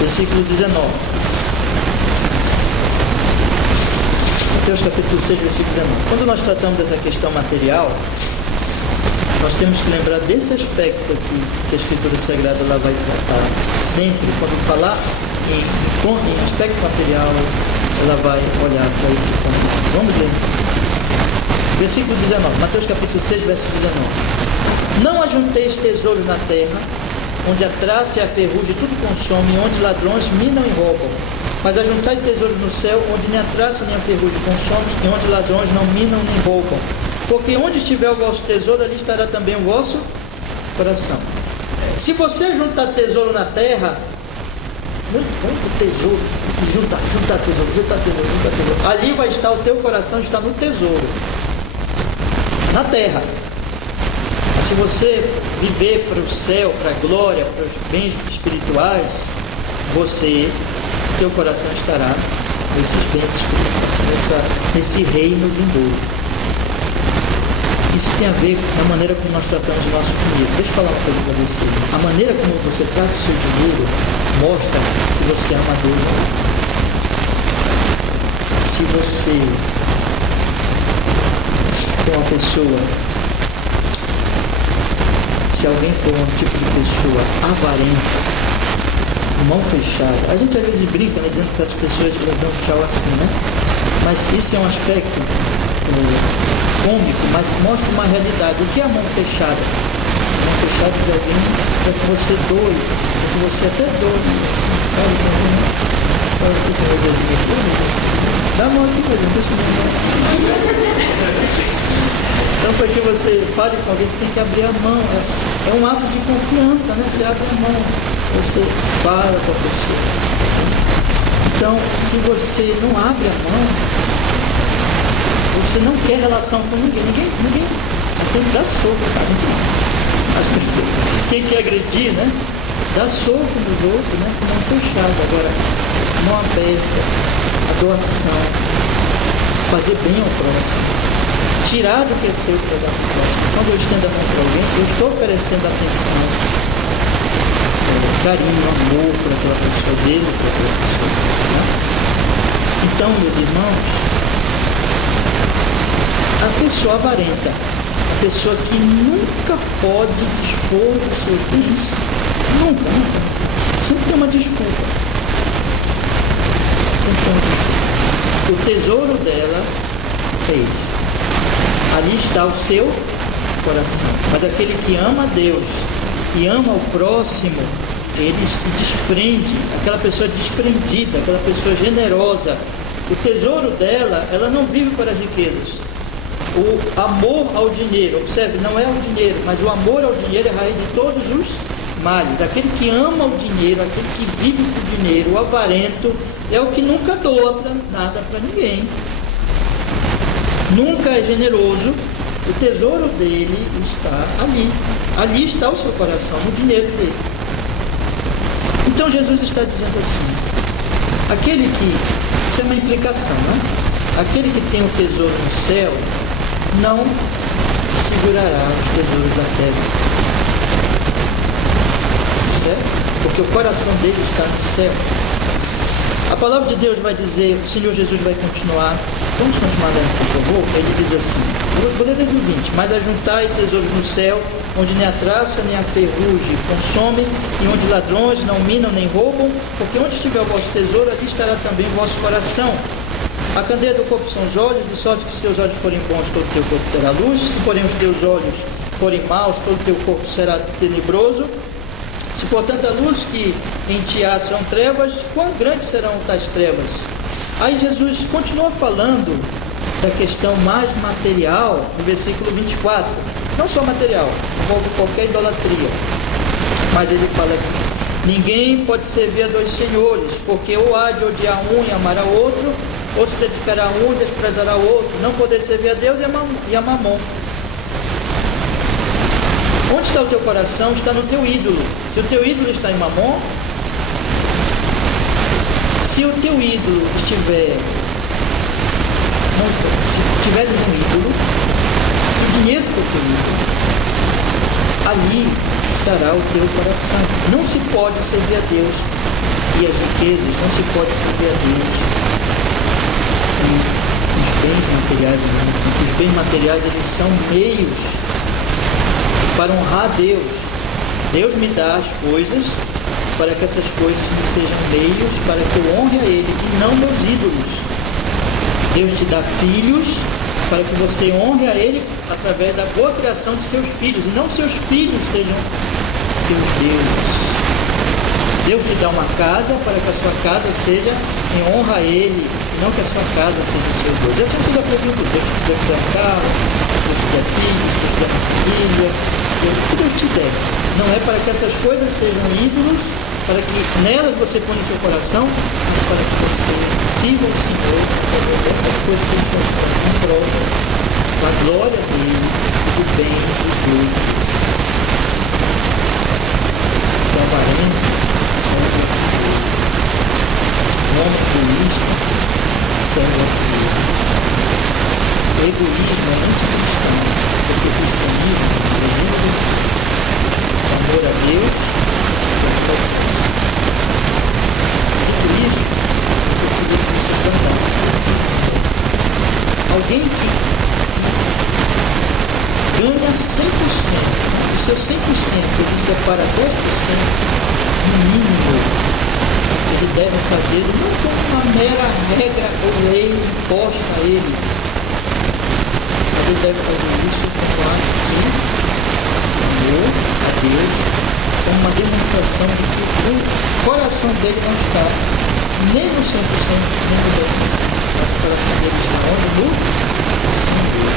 versículo 19. Mateus capítulo 6, versículo 19. Quando nós tratamos dessa questão material, nós temos que lembrar desse aspecto aqui que a Escritura Sagrada ela vai tratar sempre. Quando falar em aspecto material, ela vai olhar para esse ponto. Vamos ler. Versículo 19, Mateus capítulo 6, versículo 19. Não ajunteis tesouros na terra, onde a traça e a ferrugem tudo consomem, onde ladrões minam e roubam. Mas ajuntai tesouros no céu, onde nem a traça nem a ferrugem consomem, e onde ladrões não minam nem roubam. Porque onde estiver o vosso tesouro, ali estará também o vosso coração. Se você juntar tesouro na terra, muito tesouro, juntar tesouro, ali vai estar o teu coração, está no tesouro, na terra. Se você viver para o céu, para a glória, para os bens espirituais, teu coração estará nesses bens espirituais, nesse reino vindouro. Isso tem a ver com a maneira como nós tratamos o nosso dinheiro. Deixa eu falar uma coisa para você. A maneira como você trata o seu dinheiro mostra se você é amador ou não. Se você é uma pessoa, se alguém for um tipo de pessoa avarenta, mão fechada, a gente às vezes brinca, né, dizendo que as pessoas elas dão tchau assim, né? Mas isso é um aspecto cômico, mas mostra uma realidade. O que é a mão fechada? A mão fechada de alguém é que você doe, é que você até doe, assim, fala aqui com o dedinho, dá a mão aqui, meu Deus, então, para que você fale com alguém, você tem que abrir a mão. É um ato de confiança, né? Você abre a mão, você fala com a pessoa. Então, se você não abre a mão, você não quer relação com ninguém. Assim dá soco, tá? As pessoas, quem quer agredir, né? dar soco nos outros, né? Com mão fechada. Agora, mão aberta, a doação, fazer bem ao próximo, tirar do que é seu para dar para o próximo. Quando eu estendo a mão para alguém, eu estou oferecendo atenção, carinho, amor por aquela pessoa, zelo por aquela pessoa. Né? Então, meus irmãos, a pessoa avarenta, a pessoa que nunca pode dispor dos seus bens, nunca, sempre tem uma desculpa. Sempre tem uma desculpa. O tesouro dela é esse. Ali está o seu coração. Mas aquele que ama a Deus e ama o próximo, ele se desprende, aquela pessoa desprendida, aquela pessoa generosa. O tesouro dela, ela não vive para as riquezas. O amor ao dinheiro, observe, não é ao dinheiro, mas o amor ao dinheiro é a raiz de todos os males. Aquele que ama o dinheiro, aquele que vive por dinheiro, o avarento, é o que nunca doa nada para ninguém. Nunca é generoso. O tesouro dele está ali. Ali está o seu coração, no dinheiro dele. Então Jesus está dizendo assim, aquele que, isso é uma implicação, né? Aquele que tem o tesouro no céu, não segurará os tesouros da terra. Certo? Porque o coração dele está no céu. A palavra de Deus vai dizer, o Senhor Jesus vai continuar. Vamos continuar lendo, por favor? Ele diz assim, vou ler desde o 20, mas ajuntai tesouros no céu, onde nem a traça nem a ferrugem consomem, e onde ladrões não minam nem roubam, porque onde estiver o vosso tesouro, ali estará também o vosso coração. A candeia do corpo são os olhos, de sorte que se teus olhos forem bons, todo o teu corpo terá luz, se porém os teus olhos forem maus, todo o teu corpo será tenebroso. Se portanto a luz que em ti há são trevas, quão grandes serão tais trevas? Aí Jesus continua falando da questão mais material, no versículo 24. Não só material, envolve qualquer idolatria. Mas ele fala aqui, ninguém pode servir a dois senhores, porque ou há de odiar um e amar a outro, ou se dedicará a um e desprezará o outro. Não poder servir a Deus e a mamon. Onde está o teu coração? Está no teu ídolo. Se o teu ídolo está em mamon, se o teu ídolo estiver no ídolo, se o dinheiro for o teu ídolo, ali estará o teu coração. Não se pode servir a Deus e as riquezas, não se pode servir a Deus e os bens materiais. Os bens materiais, eles são meios para honrar a Deus. Deus me dá as coisas para que essas coisas me sejam meios para que eu honre a Ele e não meus ídolos. Deus te dá filhos para que você honre a Ele através da boa criação de seus filhos, e não seus filhos sejam seus deuses. Deus te dá uma casa para que a sua casa seja em honra a Ele, não que a sua casa seja o seu Deus. E assim você já pergunta, Deus te der carro, Deus te der filhos, Deus te der família, Deus que Deus te der. Não é para que essas coisas sejam ídolos, para que nelas você ponha o seu coração, mas para que você sirva o Senhor através dessas coisas que Ele faz em prol da glória dEle, do bem, do Deus, do avarento, serve a Deus. O homem egoísta serve a Deus. O egoísmo é anticristão, porque o cristianismo é o amor a Deus e ao próximo. E por isso, eu queria que você cantasse. Alguém que ganha 100%, do seu 100%, ele separa 10%, no mínimo, ele deve fazer, não como uma mera regra ou lei imposta a ele, mas ele deve fazer isso com ato de amor a Deus, como uma demonstração de que o coração dele não está nem no 100%, nem no 10%. O coração dele está onde? No Senhor.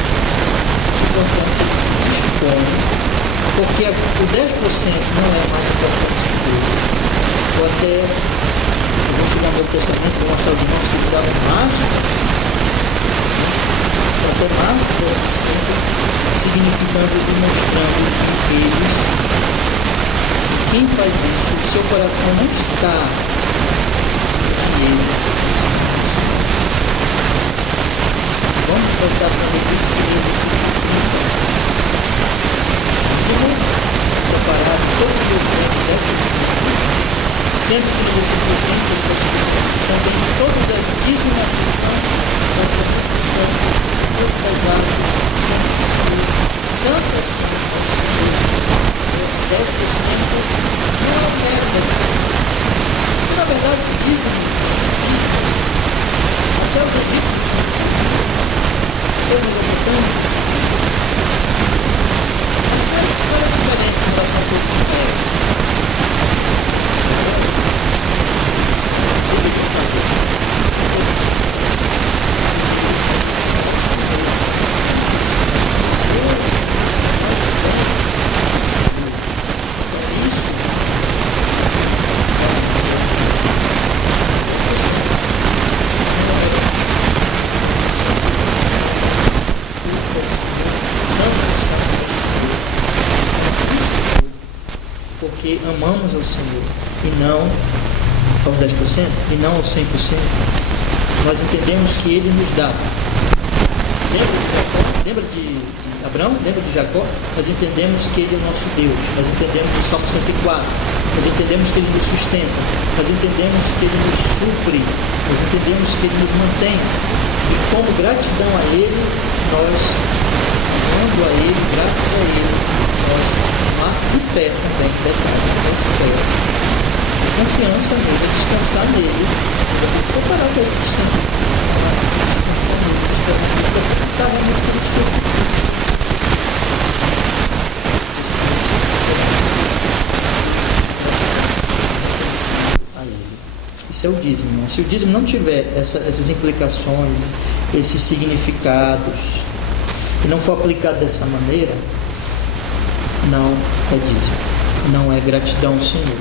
Portanto, ele se dispõe, porque o 10% não é mais importante que tudo. Ou até, eu vou pegar no Novo Testamento, vou mostrar os irmãos que tiravam máscara, até máscara, significando e mostrando que quem faz isso, o seu coração não está nele. Vamos prestar para ver que ele separado todo o tempo sempre que você for também todas as dízimas vai ser muito pesado, santas, 10% não é merda. Na verdade, dízimo, até os egípcios, todos os habitantes, qual é a diferença em relação a todos os méritos? Porque amamos ao Senhor e não aos 10% e não aos 100%. Nós entendemos que Ele nos dá. Lembra de Abraão? Lembra de Jacó? Nós entendemos que Ele é nosso Deus. Nós entendemos o Salmo 104. Nós entendemos que Ele nos sustenta. Nós entendemos que Ele nos supre. Nós entendemos que Ele nos mantém. E como gratidão a Ele, nós, amando a Ele, gratos a Ele, nós de fé também, fé. Confiança nele, descansar nele, separar o 10%. Descansar nele, está realmente a ele. Isso é o dízimo. Se o dízimo não tiver essas implicações, esses significados, e não for aplicado dessa maneira, não é dízimo, não é gratidão ao Senhor,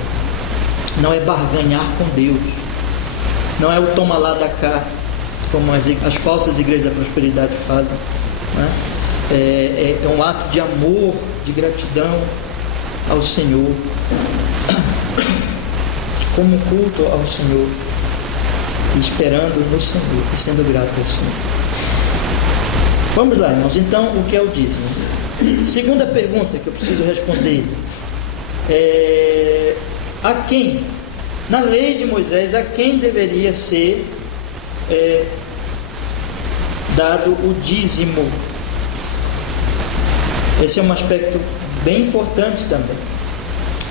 não é barganhar com Deus, não é o toma lá da cá, como as falsas igrejas da prosperidade fazem, né? É um ato de amor, de gratidão ao Senhor, como culto ao Senhor, esperando no Senhor e sendo grato ao Senhor. Vamos lá, irmãos, então o que é o dízimo? Segunda pergunta que eu preciso responder é: a quem, na lei de Moisés, a quem deveria ser dado o dízimo? Esse é um aspecto bem importante também.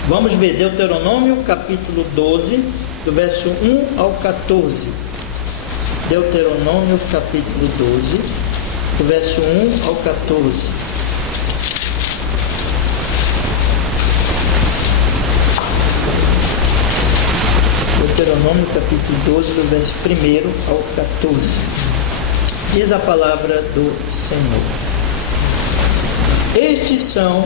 Vamos ver Deuteronômio capítulo 12, do verso 1 ao 14. Deuteronômio capítulo 12, do verso 1 ao 14. Deuteronômio capítulo 12, do verso 1 ao 14. Diz a palavra do Senhor: estes são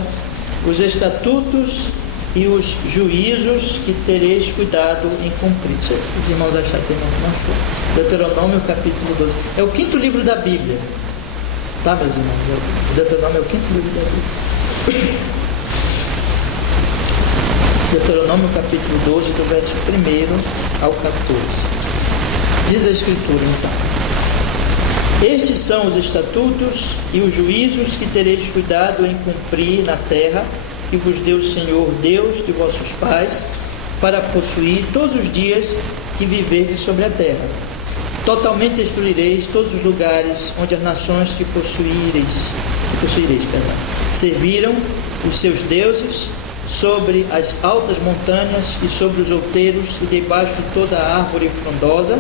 os estatutos e os juízos que tereis cuidado em cumprir. Os irmãos acharam que não foi. Deuteronômio capítulo 12. É o quinto livro da Bíblia. Tá, meus irmãos? O Deuteronômio é o quinto livro da Bíblia. Deuteronômio capítulo 12, do verso 1 ao 14. Diz a Escritura então: estes são os estatutos e os juízos que tereis cuidado em cumprir na terra que vos deu o Senhor Deus de vossos pais, para possuir todos os dias que viverdes sobre a terra. Totalmente destruireis todos os lugares onde as nações que possuireis, serviram os seus deuses, sobre as altas montanhas e sobre os outeiros e debaixo de toda a árvore frondosa.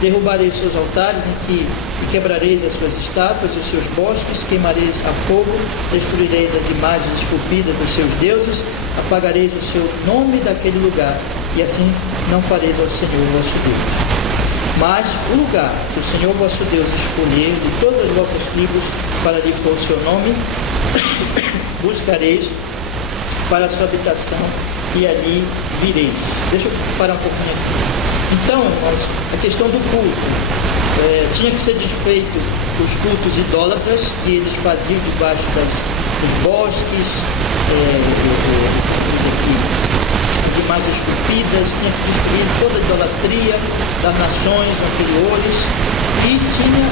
Derrubareis os seus altares e quebrareis as suas estátuas e os seus bosques, queimareis a fogo, destruireis as imagens esculpidas dos seus deuses, apagareis o seu nome daquele lugar, e assim não fareis ao Senhor vosso Deus. Mas o lugar que o Senhor vosso Deus escolher de todas as vossas tribos para lhe pôr o seu nome, buscareis para a sua habitação e ali vireis. Deixa eu parar um pouquinho aqui. Então, irmãos, a questão do culto, tinha que ser desfeito os cultos idólatras que eles faziam debaixo dos bosques, mais esculpidas, tinha destruído toda a idolatria das nações anteriores e seria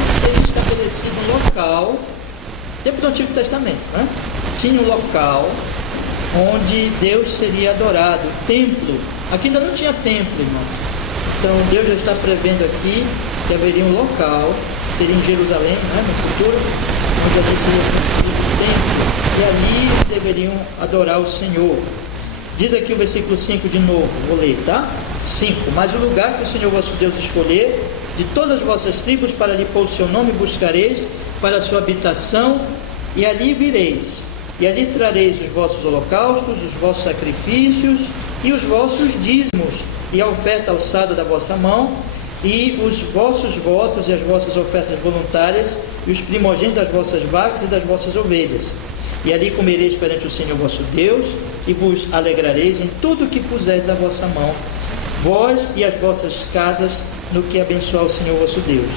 estabelecido um local, tempo do Antigo Testamento, né? Tinha um local onde Deus seria adorado, templo. Aqui ainda não tinha templo, irmão. Então Deus já está prevendo aqui que haveria um local, seria em Jerusalém, né, no futuro, onde ali seria construído um templo, e ali eles deveriam adorar o Senhor. Diz aqui o versículo 5 de novo, vou ler, tá? 5. Mas o lugar que o Senhor vosso Deus escolher, de todas as vossas tribos, para lhe pôr o seu nome, buscareis para a sua habitação, e ali vireis. E ali trareis os vossos holocaustos, os vossos sacrifícios e os vossos dízimos, e a oferta alçada da vossa mão, e os vossos votos e as vossas ofertas voluntárias, e os primogênitos das vossas vacas e das vossas ovelhas. E ali comereis perante o Senhor vosso Deus, e vos alegrareis em tudo o que puserdes a vossa mão, vós e as vossas casas, no que abençoar o Senhor vosso Deus.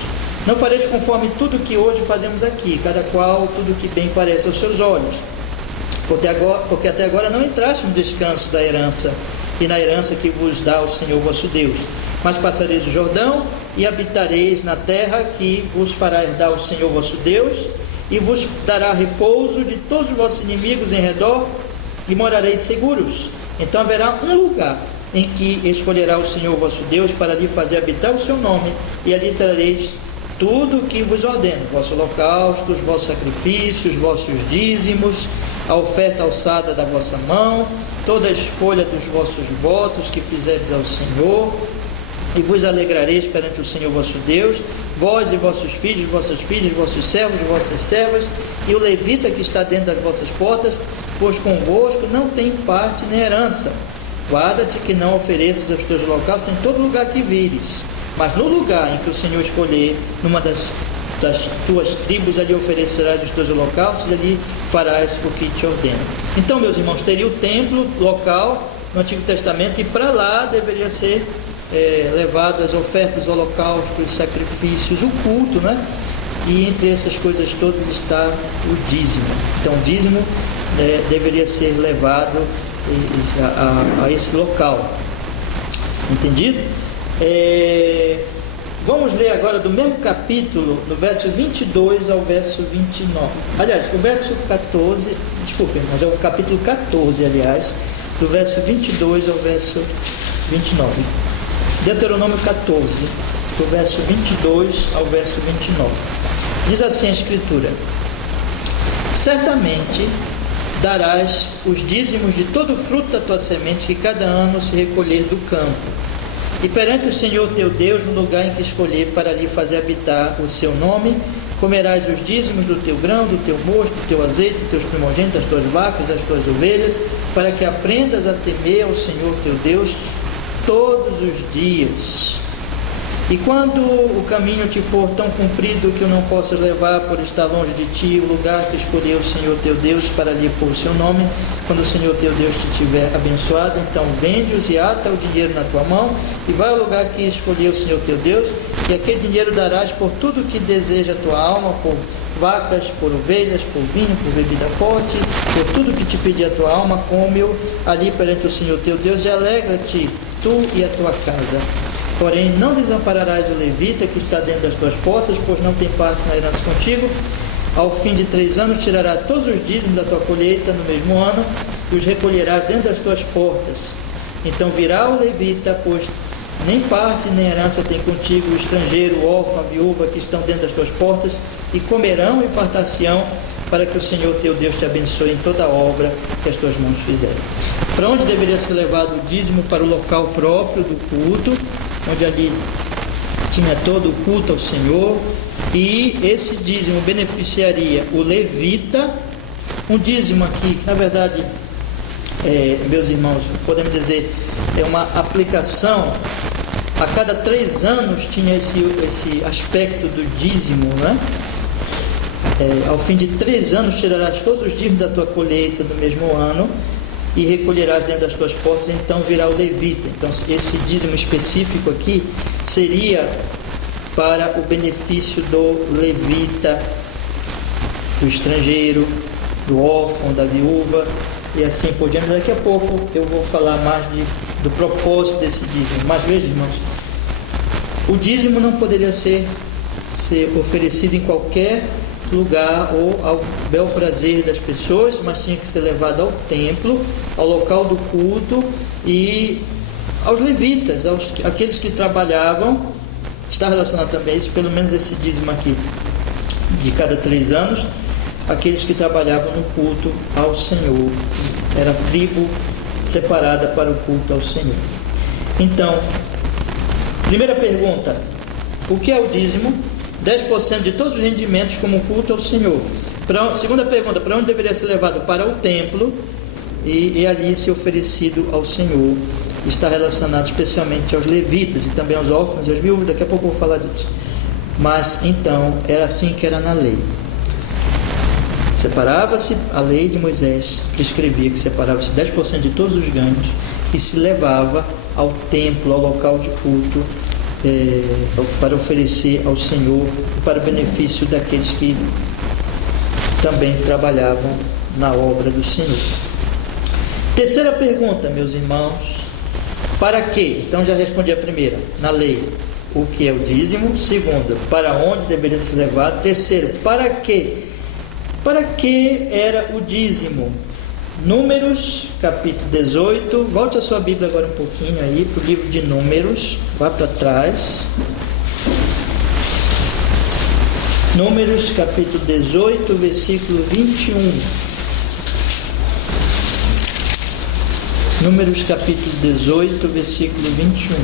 Não fareis conforme tudo o que hoje fazemos aqui, cada qual tudo o que bem parece aos seus olhos, porque até agora não entraste no descanso da herança, e na herança que vos dá o Senhor vosso Deus. Mas passareis o Jordão, e habitareis na terra que vos fará herdar o Senhor vosso Deus, e vos dará repouso de todos os vossos inimigos em redor, e morareis seguros. Então haverá um lugar em que escolherá o Senhor vosso Deus para lhe fazer habitar o seu nome, e ali trareis tudo o que vos ordeno, vosso holocausto, os vossos sacrifícios, os vossos dízimos, a oferta alçada da vossa mão, toda a escolha dos vossos votos que fizerdes ao Senhor, e vos alegrareis perante o Senhor vosso Deus, vós e vossos filhos, vossas filhas, vossos servos, vossas servas, e o levita que está dentro das vossas portas, pois convosco não tem parte nem herança. Guarda-te que não ofereças os teus holocaustos em todo lugar que vires, mas no lugar em que o Senhor escolher, numa das tuas tribos, ali oferecerás os teus holocaustos, e ali farás o que te ordeno. Então, meus irmãos, teria o templo local no Antigo Testamento, e para lá deveria ser levado as ofertas, holocaustos, sacrifícios, o culto, né? E entre essas coisas todas está o dízimo. Então o dízimo deveria ser levado a esse local. Entendido? Vamos ler agora do mesmo capítulo, do verso 22 ao verso 29. Aliás, o verso 14, desculpem, mas é o capítulo 14, aliás, do verso 22 ao verso 29. Deuteronômio 14, do verso 22 ao verso 29. Diz assim a Escritura: certamente darás os dízimos de todo o fruto da tua semente que cada ano se recolher do campo, e perante o Senhor teu Deus, no lugar em que escolher para lhe fazer habitar o seu nome, comerás os dízimos do teu grão, do teu mosto, do teu azeite, dos teus primogênitos, das tuas vacas, das tuas ovelhas, para que aprendas a temer ao Senhor teu Deus todos os dias. E quando o caminho te for tão comprido que o não possas levar por estar longe de ti, o lugar que escolheu o Senhor teu Deus para lhe pôr o seu nome, quando o Senhor teu Deus te tiver abençoado, então vende-os e ata o dinheiro na tua mão, e vai ao lugar que escolheu o Senhor teu Deus, e aquele dinheiro darás por tudo que deseja a tua alma, por vacas, por ovelhas, por vinho, por bebida forte, por tudo que te pedir a tua alma, come-o ali perante o Senhor teu Deus, e alegra-te tu e a tua casa. Porém, não desampararás o levita que está dentro das tuas portas, pois não tem parte na herança contigo. Ao fim de 3 anos tirará todos os dízimos da tua colheita no mesmo ano, e os recolherás dentro das tuas portas. Então virá o levita, pois nem parte nem herança tem contigo o estrangeiro, o órfão, a viúva que estão dentro das tuas portas, e comerão e fartar-se-ão, para que o Senhor teu Deus te abençoe em toda a obra que as tuas mãos fizerem. Para onde deveria ser levado o dízimo? Para o local próprio do culto, onde ali tinha todo o culto ao Senhor, e esse dízimo beneficiaria o levita. Um dízimo aqui, na verdade, meus irmãos, podemos dizer, é uma aplicação. A cada 3 anos tinha esse aspecto do dízimo, né? Ao fim de 3 anos tirarás todos os dízimos da tua colheita no mesmo ano, e recolherás dentro das tuas portas, então virá o levita. Então esse dízimo específico aqui seria para o benefício do levita, do estrangeiro, do órfão, da viúva, e assim por diante. Daqui a pouco eu vou falar mais do propósito desse dízimo. Mas veja, irmãos, o dízimo não poderia ser oferecido em qualquer lugar ou ao bel prazer das pessoas, mas tinha que ser levado ao templo, ao local do culto e aos levitas, aqueles que trabalhavam. Está relacionado também a isso, pelo menos esse dízimo aqui, de cada 3 anos, aqueles que trabalhavam no culto ao Senhor. Era tribo separada para o culto ao Senhor. Então, primeira pergunta: o que é o dízimo? 10% de todos os rendimentos como culto ao Senhor. Segunda pergunta: para onde deveria ser levado? Para o templo e ali ser oferecido ao Senhor. Está relacionado especialmente aos levitas e também aos órfãos e às viúvas. Daqui a pouco eu vou falar disso. Mas então era assim que era na lei. Separava-se, a lei de Moisés prescrevia que separava-se 10% de todos os ganhos e se levava ao templo, ao local de culto, para oferecer ao Senhor, para o benefício daqueles que também trabalhavam na obra do Senhor. Terceira pergunta, meus irmãos: para quê? Então já respondi a primeira, na lei, o que é o dízimo. Segunda, para onde deveria ser levado. Terceiro, para quê? Para que era o dízimo? Números, capítulo 18. Volte a sua Bíblia agora um pouquinho aí para o livro de Números. Vá para trás. Números, capítulo 18, versículo 21. Números, capítulo 18, versículo 21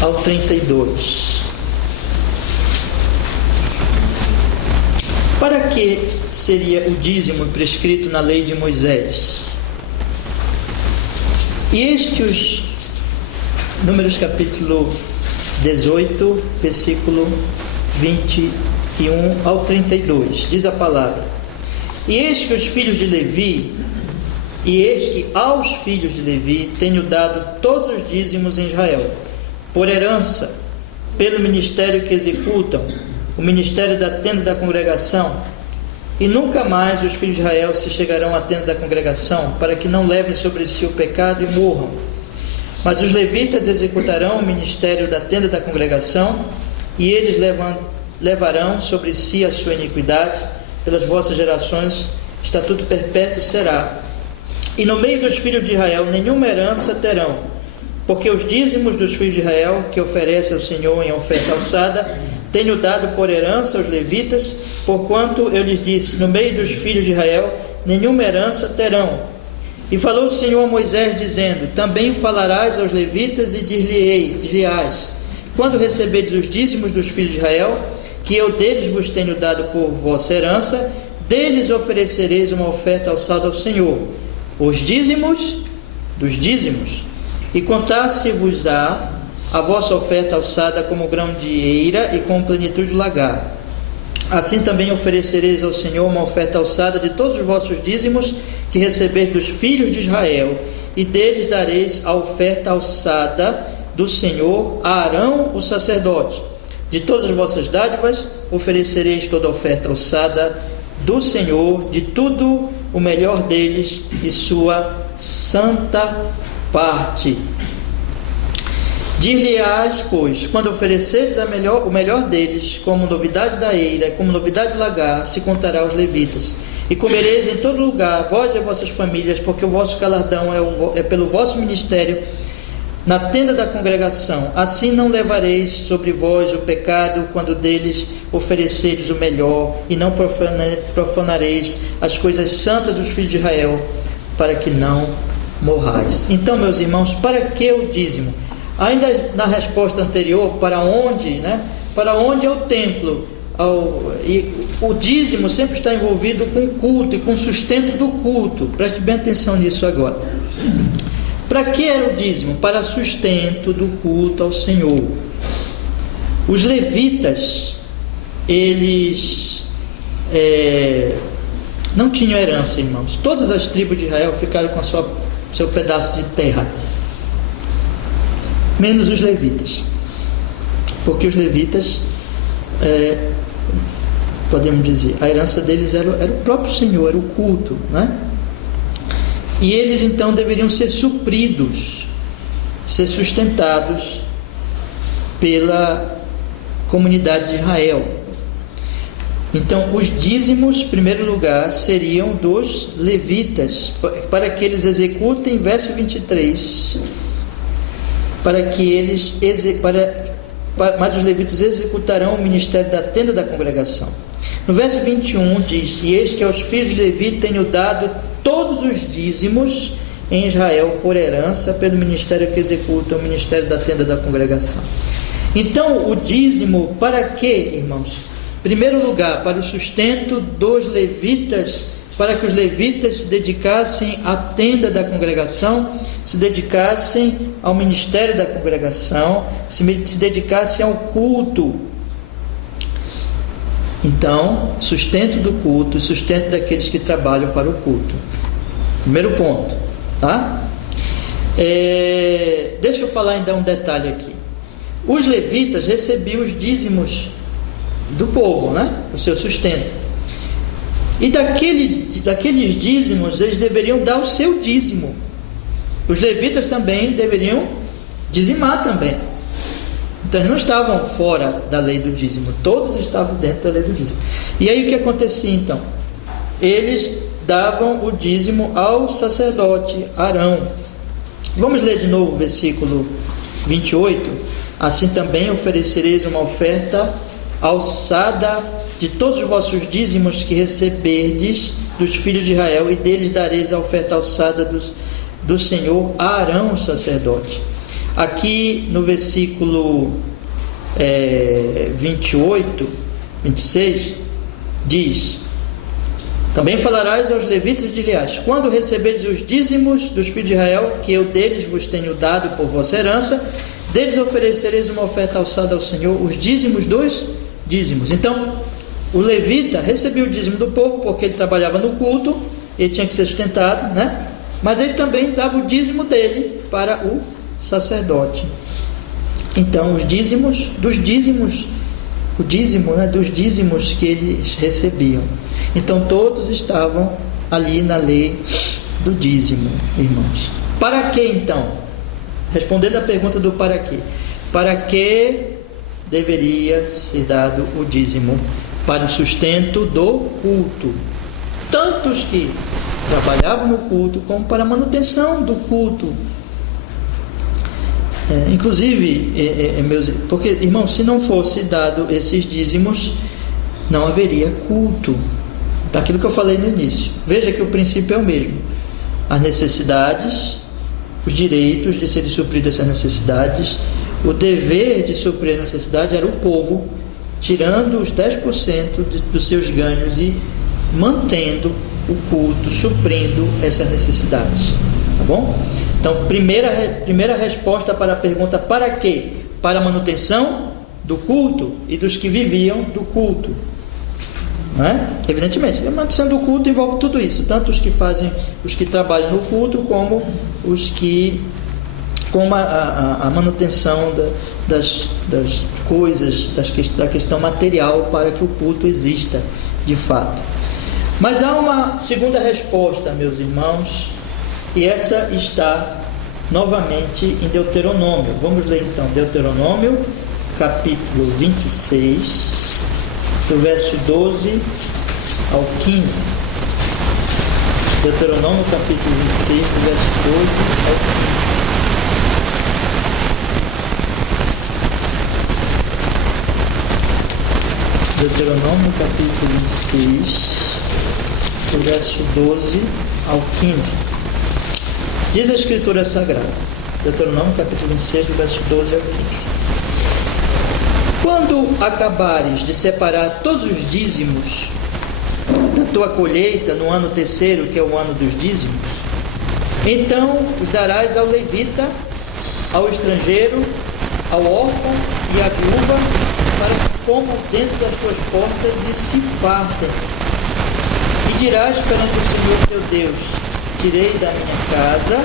ao 32. Para que seria o dízimo prescrito na lei de Moisés? E eis que os Números, capítulo 18, versículo 21 ao 32, diz a palavra: e eis que os filhos de Levi, e eis que aos filhos de Levi tenho dado todos os dízimos em Israel, por herança, pelo ministério que executam, o ministério da tenda da congregação. E nunca mais os filhos de Israel se chegarão à tenda da congregação, para que não levem sobre si o pecado e morram. Mas os levitas executarão o ministério da tenda da congregação, e eles levarão sobre si a sua iniquidade. Pelas vossas gerações, estatuto perpétuo será. E no meio dos filhos de Israel nenhuma herança terão, porque os dízimos dos filhos de Israel, que oferece ao Senhor em oferta alçada, tenho dado por herança aos levitas, porquanto eu lhes disse: no meio dos filhos de Israel nenhuma herança terão. E falou o Senhor a Moisés, dizendo: também falarás aos levitas e dir-lhe-ás: quando receberdes os dízimos dos filhos de Israel, que eu deles vos tenho dado por vossa herança, deles oferecereis uma oferta alçada ao Senhor, os dízimos dos dízimos, e contar-se-vos-á a vossa oferta alçada como grão de eira e com plenitude do lagar. Assim também oferecereis ao Senhor uma oferta alçada de todos os vossos dízimos que recebeis dos filhos de Israel, e deles dareis a oferta alçada do Senhor a Arão o sacerdote. De todas as vossas dádivas oferecereis toda a oferta alçada do Senhor, de tudo o melhor deles e sua santa parte. Dir-lhe-ás, pois, quando ofereceres o melhor deles, como novidade da eira, como novidade do lagar, se contará aos levitas. E comereis em todo lugar, vós e vossas famílias, porque o vosso galardão é pelo vosso ministério na tenda da congregação. Assim não levareis sobre vós o pecado, quando deles ofereceres o melhor, e não profanareis as coisas santas dos filhos de Israel, para que não morrais. Então, meus irmãos, para que o dízimo? Ainda na resposta anterior, para onde, né? Para onde é o templo? E o dízimo sempre está envolvido com o culto e com o sustento do culto. Preste bem atenção nisso agora. Para que era o dízimo? Para sustento do culto ao Senhor. Os levitas, eles não tinham herança, irmãos. Todas as tribos de Israel ficaram com seu pedaço de terra, menos os levitas, porque os levitas, podemos dizer, a herança deles era o próprio Senhor, era o culto, né? E eles então deveriam ser supridos, ser sustentados pela comunidade de Israel. Então, os dízimos, em primeiro lugar, seriam dos levitas, para que eles executem, verso 23, mas os levitas executarão o ministério da tenda da congregação. No verso 21 diz: e eis que aos filhos de Levi tenho dado todos os dízimos em Israel por herança pelo ministério que executa o ministério da tenda da congregação. Então, o dízimo para quê, irmãos? Em primeiro lugar, para o sustento dos levitas, para que os levitas se dedicassem à tenda da congregação, se dedicassem ao ministério da congregação, se dedicassem ao culto. Então, sustento do culto, sustento daqueles que trabalham para o culto. Primeiro ponto, tá? Deixa eu falar ainda um detalhe aqui. Os levitas recebiam os dízimos do povo, né? O seu sustento. E daqueles dízimos, eles deveriam dar o seu dízimo. Os levitas também deveriam dizimar também. Então, eles não estavam fora da lei do dízimo, todos estavam dentro da lei do dízimo. E aí o que acontecia então? Eles davam o dízimo ao sacerdote Arão. Vamos ler de novo o versículo 28. Assim também oferecereis uma oferta alçada de todos os vossos dízimos que receberdes dos filhos de Israel, e deles dareis a oferta alçada do Senhor a Arão, o sacerdote. Aqui no versículo 28, 26, diz: também falarás aos levitas e dirás: quando receberdes os dízimos dos filhos de Israel, que eu deles vos tenho dado por vossa herança, deles oferecereis uma oferta alçada ao Senhor, os dízimos dos dízimos. Então, o levita recebia o dízimo do povo, porque ele trabalhava no culto, ele tinha que ser sustentado, né? Mas ele também dava o dízimo dele para o sacerdote. Então, os dízimos dos dízimos, o dízimo, né, dos dízimos que eles recebiam. Então, todos estavam ali na lei do dízimo, irmãos. Para que então? Respondendo à pergunta do para quê. Para que deveria ser dado o dízimo? Para o sustento do culto. Tanto os que trabalhavam no culto, como para a manutenção do culto. Inclusive, porque, irmãos, se não fosse dado esses dízimos, não haveria culto. Daquilo que eu falei no início. Veja que o princípio é o mesmo. As necessidades, os direitos de serem supridas essas necessidades, o dever de suprir a necessidade era o povo, tirando os 10% dos seus ganhos e mantendo o culto, suprindo essas necessidades. Tá bom? Então, primeira resposta para a pergunta para quê? Para a manutenção do culto e dos que viviam do culto. Não é? Evidentemente, a manutenção do culto envolve tudo isso, tanto os que trabalham no culto, como a manutenção das coisas, da questão material para que o culto exista de fato. Mas há uma segunda resposta, meus irmãos, e essa está novamente em Deuteronômio. Vamos ler então Deuteronômio, capítulo 26, do verso 12 ao 15. Deuteronômio, capítulo 26, do verso 12 ao 15. Deuteronômio, capítulo 26, do verso 12 ao 15. Diz a Escritura Sagrada, Deuteronômio, capítulo 26, do verso 12 ao 15. Quando acabares de separar todos os dízimos da tua colheita no ano terceiro, que é o ano dos dízimos, então os darás ao levita, ao estrangeiro, ao órfão e à viúva, para que comam dentro das tuas portas e se fartem. E dirás perante o Senhor teu Deus: tirei da minha casa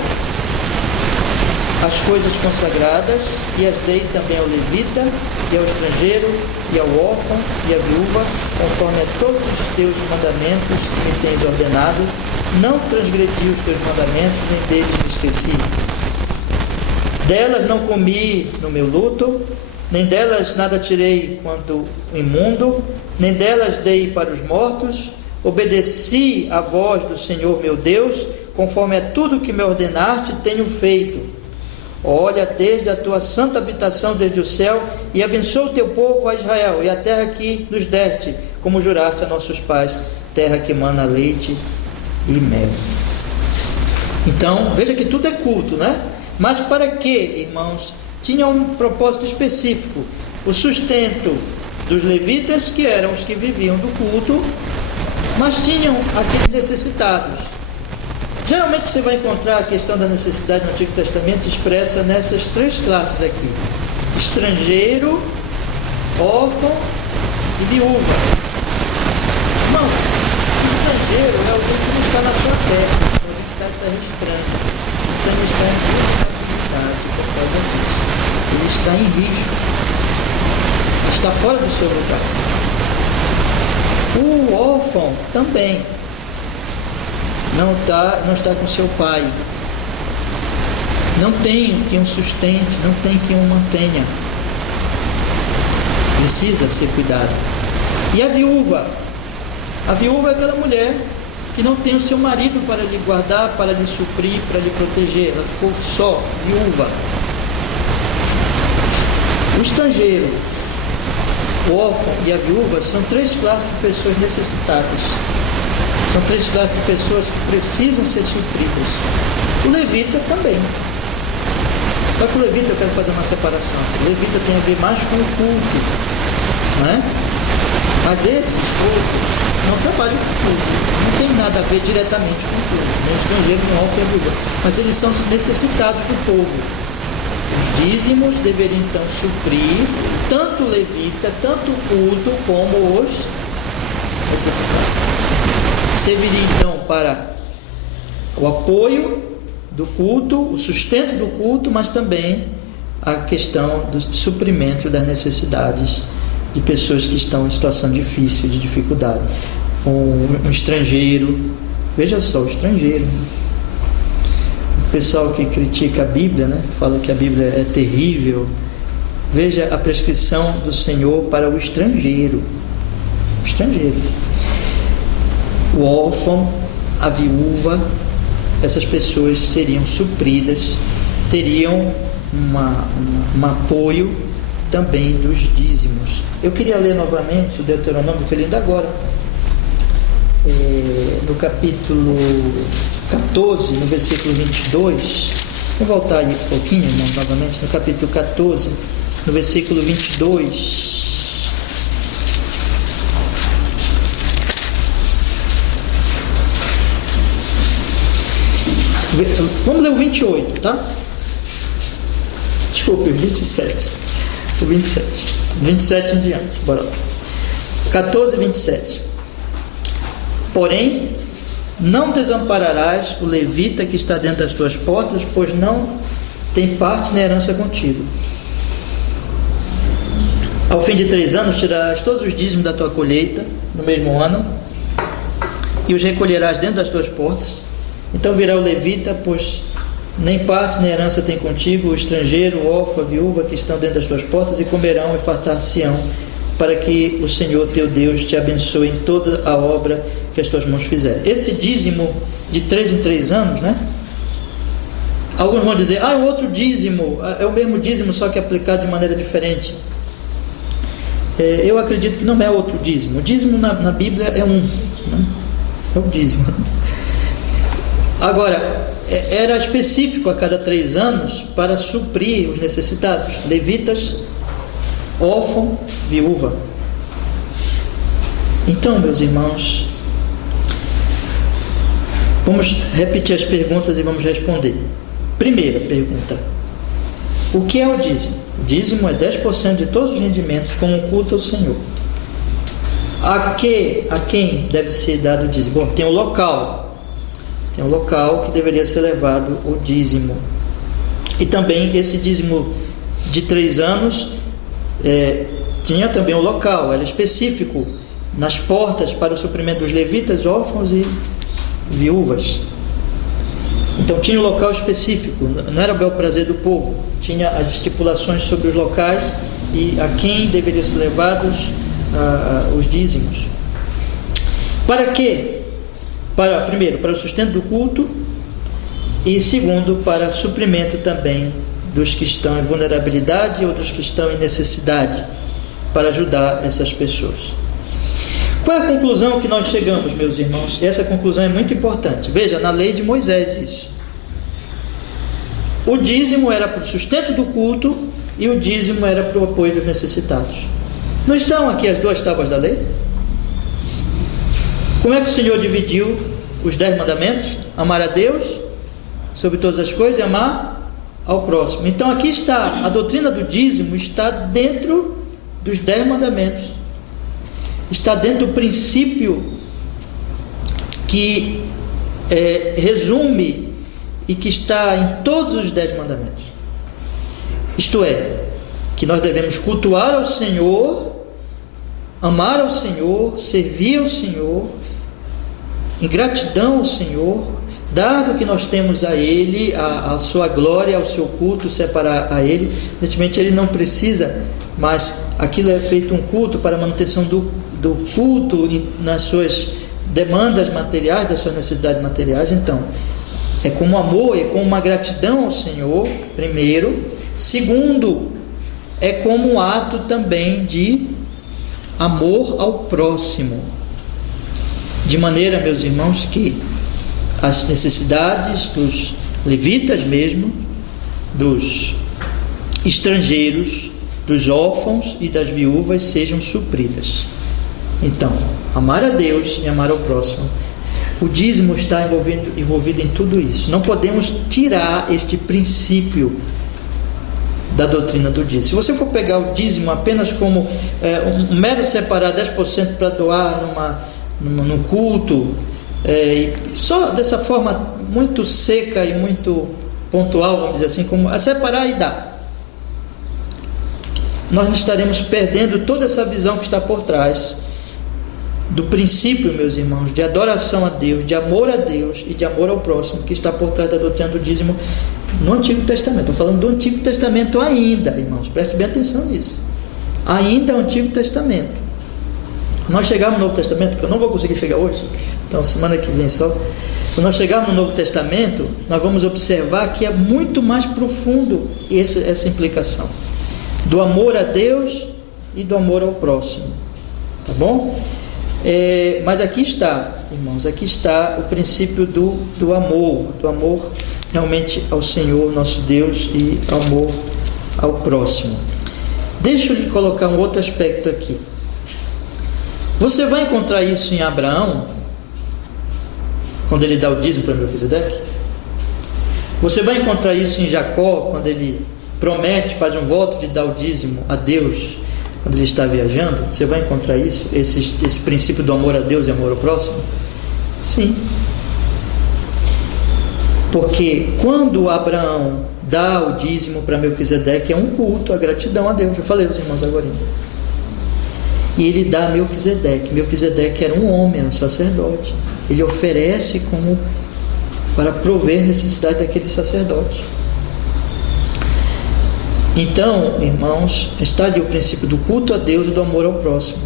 as coisas consagradas, e as dei também ao levita, e ao estrangeiro, e ao órfão, e à viúva, conforme a todos os teus mandamentos que me tens ordenado. Não transgredi os teus mandamentos, nem deles me esqueci. Delas não comi no meu luto, nem delas nada tirei quanto imundo, nem delas dei para os mortos. Obedeci à voz do Senhor meu Deus, conforme a tudo que me ordenaste, tenho feito. Olha desde a tua santa habitação, desde o céu, e abençoa o teu povo, a Israel, e a terra que nos deste, como juraste a nossos pais, terra que emana leite e mel. Então, veja que tudo é culto, né? Mas para que, irmãos? Tinha um propósito específico: o sustento dos levitas, que eram os que viviam do culto, mas tinham aqueles necessitados. Geralmente você vai encontrar a questão da necessidade no Antigo Testamento expressa nessas três classes aqui: estrangeiro, órfão e viúva. Irmão, o estrangeiro é alguém que não está na sua terra, é alguém que está em terra estranha. Então ele está em vulnerabilidade por causa disso. Ele está em risco, está fora do seu lugar. O órfão também não está com seu pai, não tem quem o sustente, não tem quem o mantenha, precisa ser cuidado. E a viúva é aquela mulher que não tem o seu marido para lhe guardar, para lhe suprir, para lhe proteger. Ela ficou só, viúva. O estrangeiro, o órfão e a viúva são três classes de pessoas necessitadas. São três classes de pessoas que precisam ser supridas. O levita também. Só que o levita, eu quero fazer uma separação. O levita tem a ver mais com o culto, né? Mas esses outros não trabalham com culto, não tem nada a ver diretamente com o culto, nem estrangeiro, nem órfão, nem viúva. Mas eles são necessitados do povo. Os dízimos deveriam então suprir tanto o levita, tanto o culto, como os necessitados. Serviria então para o apoio do culto, o sustento do culto, mas também a questão do suprimento das necessidades de pessoas que estão em situação difícil, de dificuldade. Um estrangeiro, veja só, o estrangeiro. O pessoal que critica a Bíblia, né, fala que a Bíblia é terrível. Veja a prescrição do Senhor para o estrangeiro. O estrangeiro. O órfão, a viúva, essas pessoas seriam supridas, teriam um apoio também dos dízimos. Eu queria ler novamente o Deuteronômio, que eu li ainda agora, no capítulo 14, no versículo 22. Vou voltar aí um pouquinho, irmão, novamente, no capítulo 14, no versículo 22. Vamos ler o 28, tá? Desculpe, o 27. O 27. 27 em diante. Bora lá. 14, 27. Porém, não desampararás o levita que está dentro das tuas portas, pois não tem parte nem herança contigo. Ao fim de 3 anos, tirarás todos os dízimos da tua colheita, no mesmo ano, e os recolherás dentro das tuas portas. Então virá o levita, pois nem parte nem herança tem contigo, o estrangeiro, o órfão, a viúva que estão dentro das tuas portas, e comerão e fartar-se-ão, para que o Senhor teu Deus te abençoe em toda a obra que as tuas mãos fizerem. Esse dízimo de 3 em 3 anos, né? Alguns vão dizer, o outro dízimo é o mesmo dízimo, só que aplicado de maneira diferente. Eu acredito que não é outro dízimo. O dízimo na Bíblia é um, né? É o dízimo. Agora, era específico a cada 3 anos para suprir os necessitados: levitas, órfão, viúva. Então, meus irmãos, vamos repetir as perguntas e vamos responder. Primeira pergunta: o que é o dízimo? O dízimo é 10% de todos os rendimentos como um culto ao Senhor. A quem deve ser dado o dízimo? Bom, tem o local. Tem um local que deveria ser levado o dízimo. E também esse dízimo de 3 anos tinha também o local, era específico, nas portas para o suprimento dos levitas, órfãos e viúvas. Então tinha um local específico, não era bel prazer do povo, tinha as estipulações sobre os locais e a quem deveriam ser levados os dízimos. Para quê? Primeiro, para o sustento do culto, e segundo, para suprimento também dos que estão em vulnerabilidade ou dos que estão em necessidade, para ajudar essas pessoas. Qual é a conclusão que nós chegamos, meus irmãos? Essa conclusão é muito importante. Veja, na lei de Moisés isso. O dízimo era para o sustento do culto e o dízimo era para o apoio dos necessitados. Não estão aqui as 2 tábuas da lei? Como é que o Senhor dividiu os 10 mandamentos? Amar a Deus sobre todas as coisas e amar ao próximo. Então aqui está, a doutrina do dízimo está dentro dos 10 mandamentos. Está dentro do princípio que resume e que está em todos os 10 mandamentos. Isto é, que nós devemos cultuar ao Senhor, amar ao Senhor, servir ao Senhor, em gratidão ao Senhor, dar do que nós temos a Ele, a sua glória, ao seu culto, separar a Ele. Evidentemente Ele não precisa, mas aquilo é feito um culto para a manutenção do culto nas suas demandas materiais, das suas necessidades materiais. Então, é como amor, é como uma gratidão ao Senhor, primeiro. Segundo, é como um ato também de amor ao próximo. De maneira, meus irmãos, que as necessidades dos levitas mesmo, dos estrangeiros, dos órfãos e das viúvas sejam supridas. Então, amar a Deus e amar ao próximo. O dízimo está envolvido em tudo isso. Não podemos tirar este princípio da doutrina do dízimo. Se você for pegar o dízimo apenas como um mero separar 10% para doar num culto, só dessa forma muito seca e muito pontual, vamos dizer assim, como a separar e dar, nós estaremos perdendo toda essa visão que está por trás do princípio, meus irmãos, de adoração a Deus, de amor a Deus e de amor ao próximo, que está por trás da doutrina do dízimo no Antigo Testamento. Estou falando do Antigo Testamento ainda, irmãos, preste bem atenção nisso. Ainda o Antigo Testamento. Nós chegamos no Novo Testamento, que eu não vou conseguir chegar hoje, então semana que vem só. Quando nós chegarmos no Novo Testamento, nós vamos observar que é muito mais profundo essa implicação do amor a Deus e do amor ao próximo, tá bom? Mas aqui está, irmãos, aqui está o princípio do amor realmente ao Senhor nosso Deus e amor ao próximo. Deixa eu lhe colocar um outro aspecto aqui. Você vai encontrar isso em Abraão, quando ele dá o dízimo para Melquisedeque. Você vai encontrar isso em Jacó, quando ele promete, faz um voto de dar o dízimo a Deus, quando ele está viajando. Você vai encontrar isso, esse princípio do amor a Deus e amor ao próximo? Sim. Porque quando Abraão dá o dízimo para Melquisedeque, é um culto, a gratidão a Deus. Eu falei aos irmãos agora. E ele dá a Melquisedeque. Melquisedeque era um homem, era um sacerdote. Ele oferece como para prover a necessidade daquele sacerdote. Então, irmãos, está ali o princípio do culto a Deus e do amor ao próximo.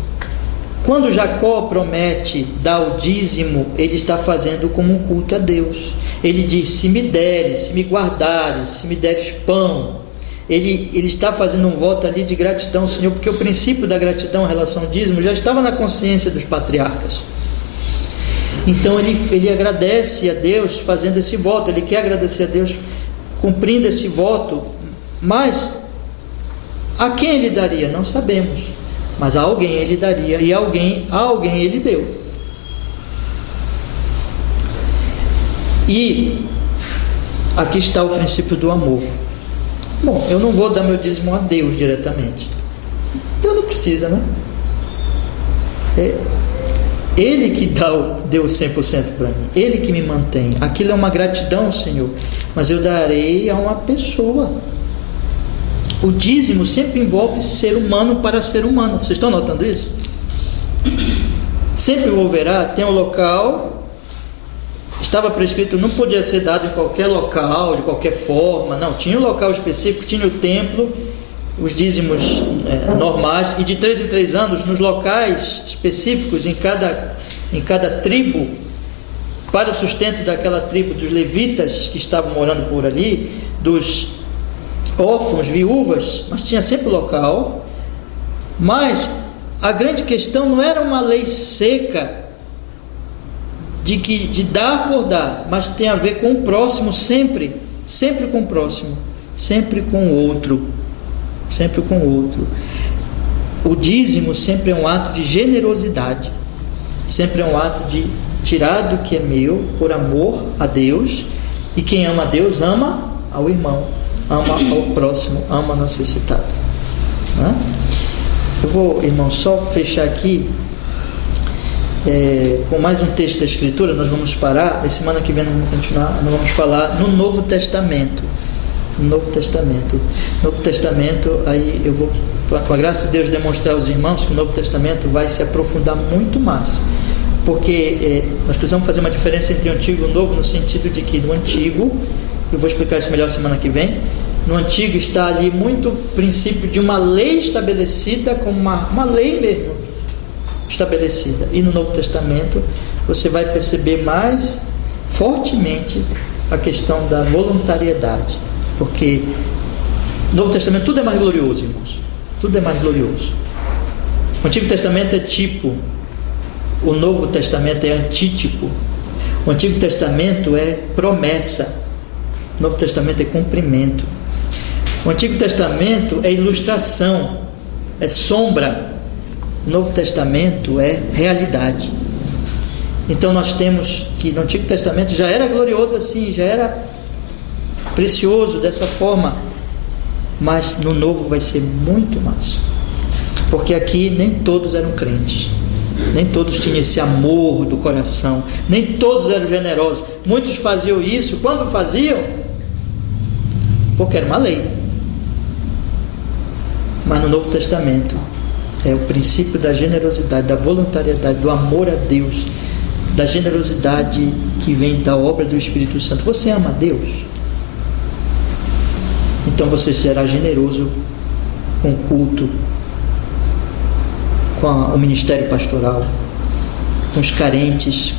Quando Jacó promete dar o dízimo, ele está fazendo como um culto a Deus. Ele diz: se me deres, se me guardares, se me deres pão. Ele está fazendo um voto ali de gratidão ao Senhor, porque o princípio da gratidão em relação ao dízimo já estava na consciência dos patriarcas. Então ele agradece a Deus fazendo esse voto, ele quer agradecer a Deus cumprindo esse voto, mas a quem ele daria? Não sabemos, mas a alguém ele daria, e a alguém ele deu. E aqui está o princípio do amor. Bom, eu não vou dar meu dízimo a Deus diretamente. Deus não precisa, né? Ele que deu 100% para mim. Ele que me mantém. Aquilo é uma gratidão ao Senhor. mas eu darei a uma pessoa. O dízimo sempre envolve ser humano para ser humano. Vocês estão notando isso? Sempre envolverá. Tem um local, estava prescrito, não podia ser dado em qualquer local, de qualquer forma. Não, tinha um local específico, tinha o templo, os dízimos normais, e de 3 em 3 anos, nos locais específicos, em cada tribo, para o sustento daquela tribo, dos levitas que estavam morando por ali, dos órfãos, viúvas, mas tinha sempre local. Mas a grande questão não era uma lei seca de dar por dar, mas tem a ver com o próximo, sempre com o próximo, sempre com o outro, sempre com o outro. O dízimo sempre é um ato de generosidade, sempre é um ato de tirar do que é meu por amor a Deus, e quem ama a Deus ama ao irmão, ama ao próximo, ama ao necessitado. Eu vou, irmão, só fechar aqui com mais um texto da Escritura. Nós vamos parar, e semana que vem nós vamos continuar, nós vamos falar no Novo Testamento. Novo Testamento, aí eu vou, com a graça de Deus, demonstrar aos irmãos que o Novo Testamento vai se aprofundar muito mais, porque nós precisamos fazer uma diferença entre o Antigo e o Novo, no sentido de que no Antigo, eu vou explicar isso melhor semana que vem, no Antigo está ali muito o princípio de uma lei estabelecida, como uma lei mesmo estabelecida, e no Novo Testamento você vai perceber mais fortemente a questão da voluntariedade, porque no Novo Testamento tudo é mais glorioso, irmãos, tudo é mais glorioso. O Antigo Testamento é tipo, o Novo Testamento é antítipo. O Antigo Testamento é promessa, o Novo Testamento é cumprimento. O Antigo Testamento é ilustração, é sombra. O Novo Testamento é realidade. Então nós temos que no Antigo Testamento já era glorioso assim, já era precioso dessa forma, mas no Novo vai ser muito mais, porque aqui nem todos eram crentes, nem todos tinham esse amor do coração, nem todos eram generosos. Muitos faziam isso, quando faziam, porque era uma lei. Mas no Novo Testamento é o princípio da generosidade, da voluntariedade, do amor a Deus, da generosidade que vem da obra do Espírito Santo. Você ama a Deus? Então você será generoso com o culto, com o ministério pastoral, com os carentes,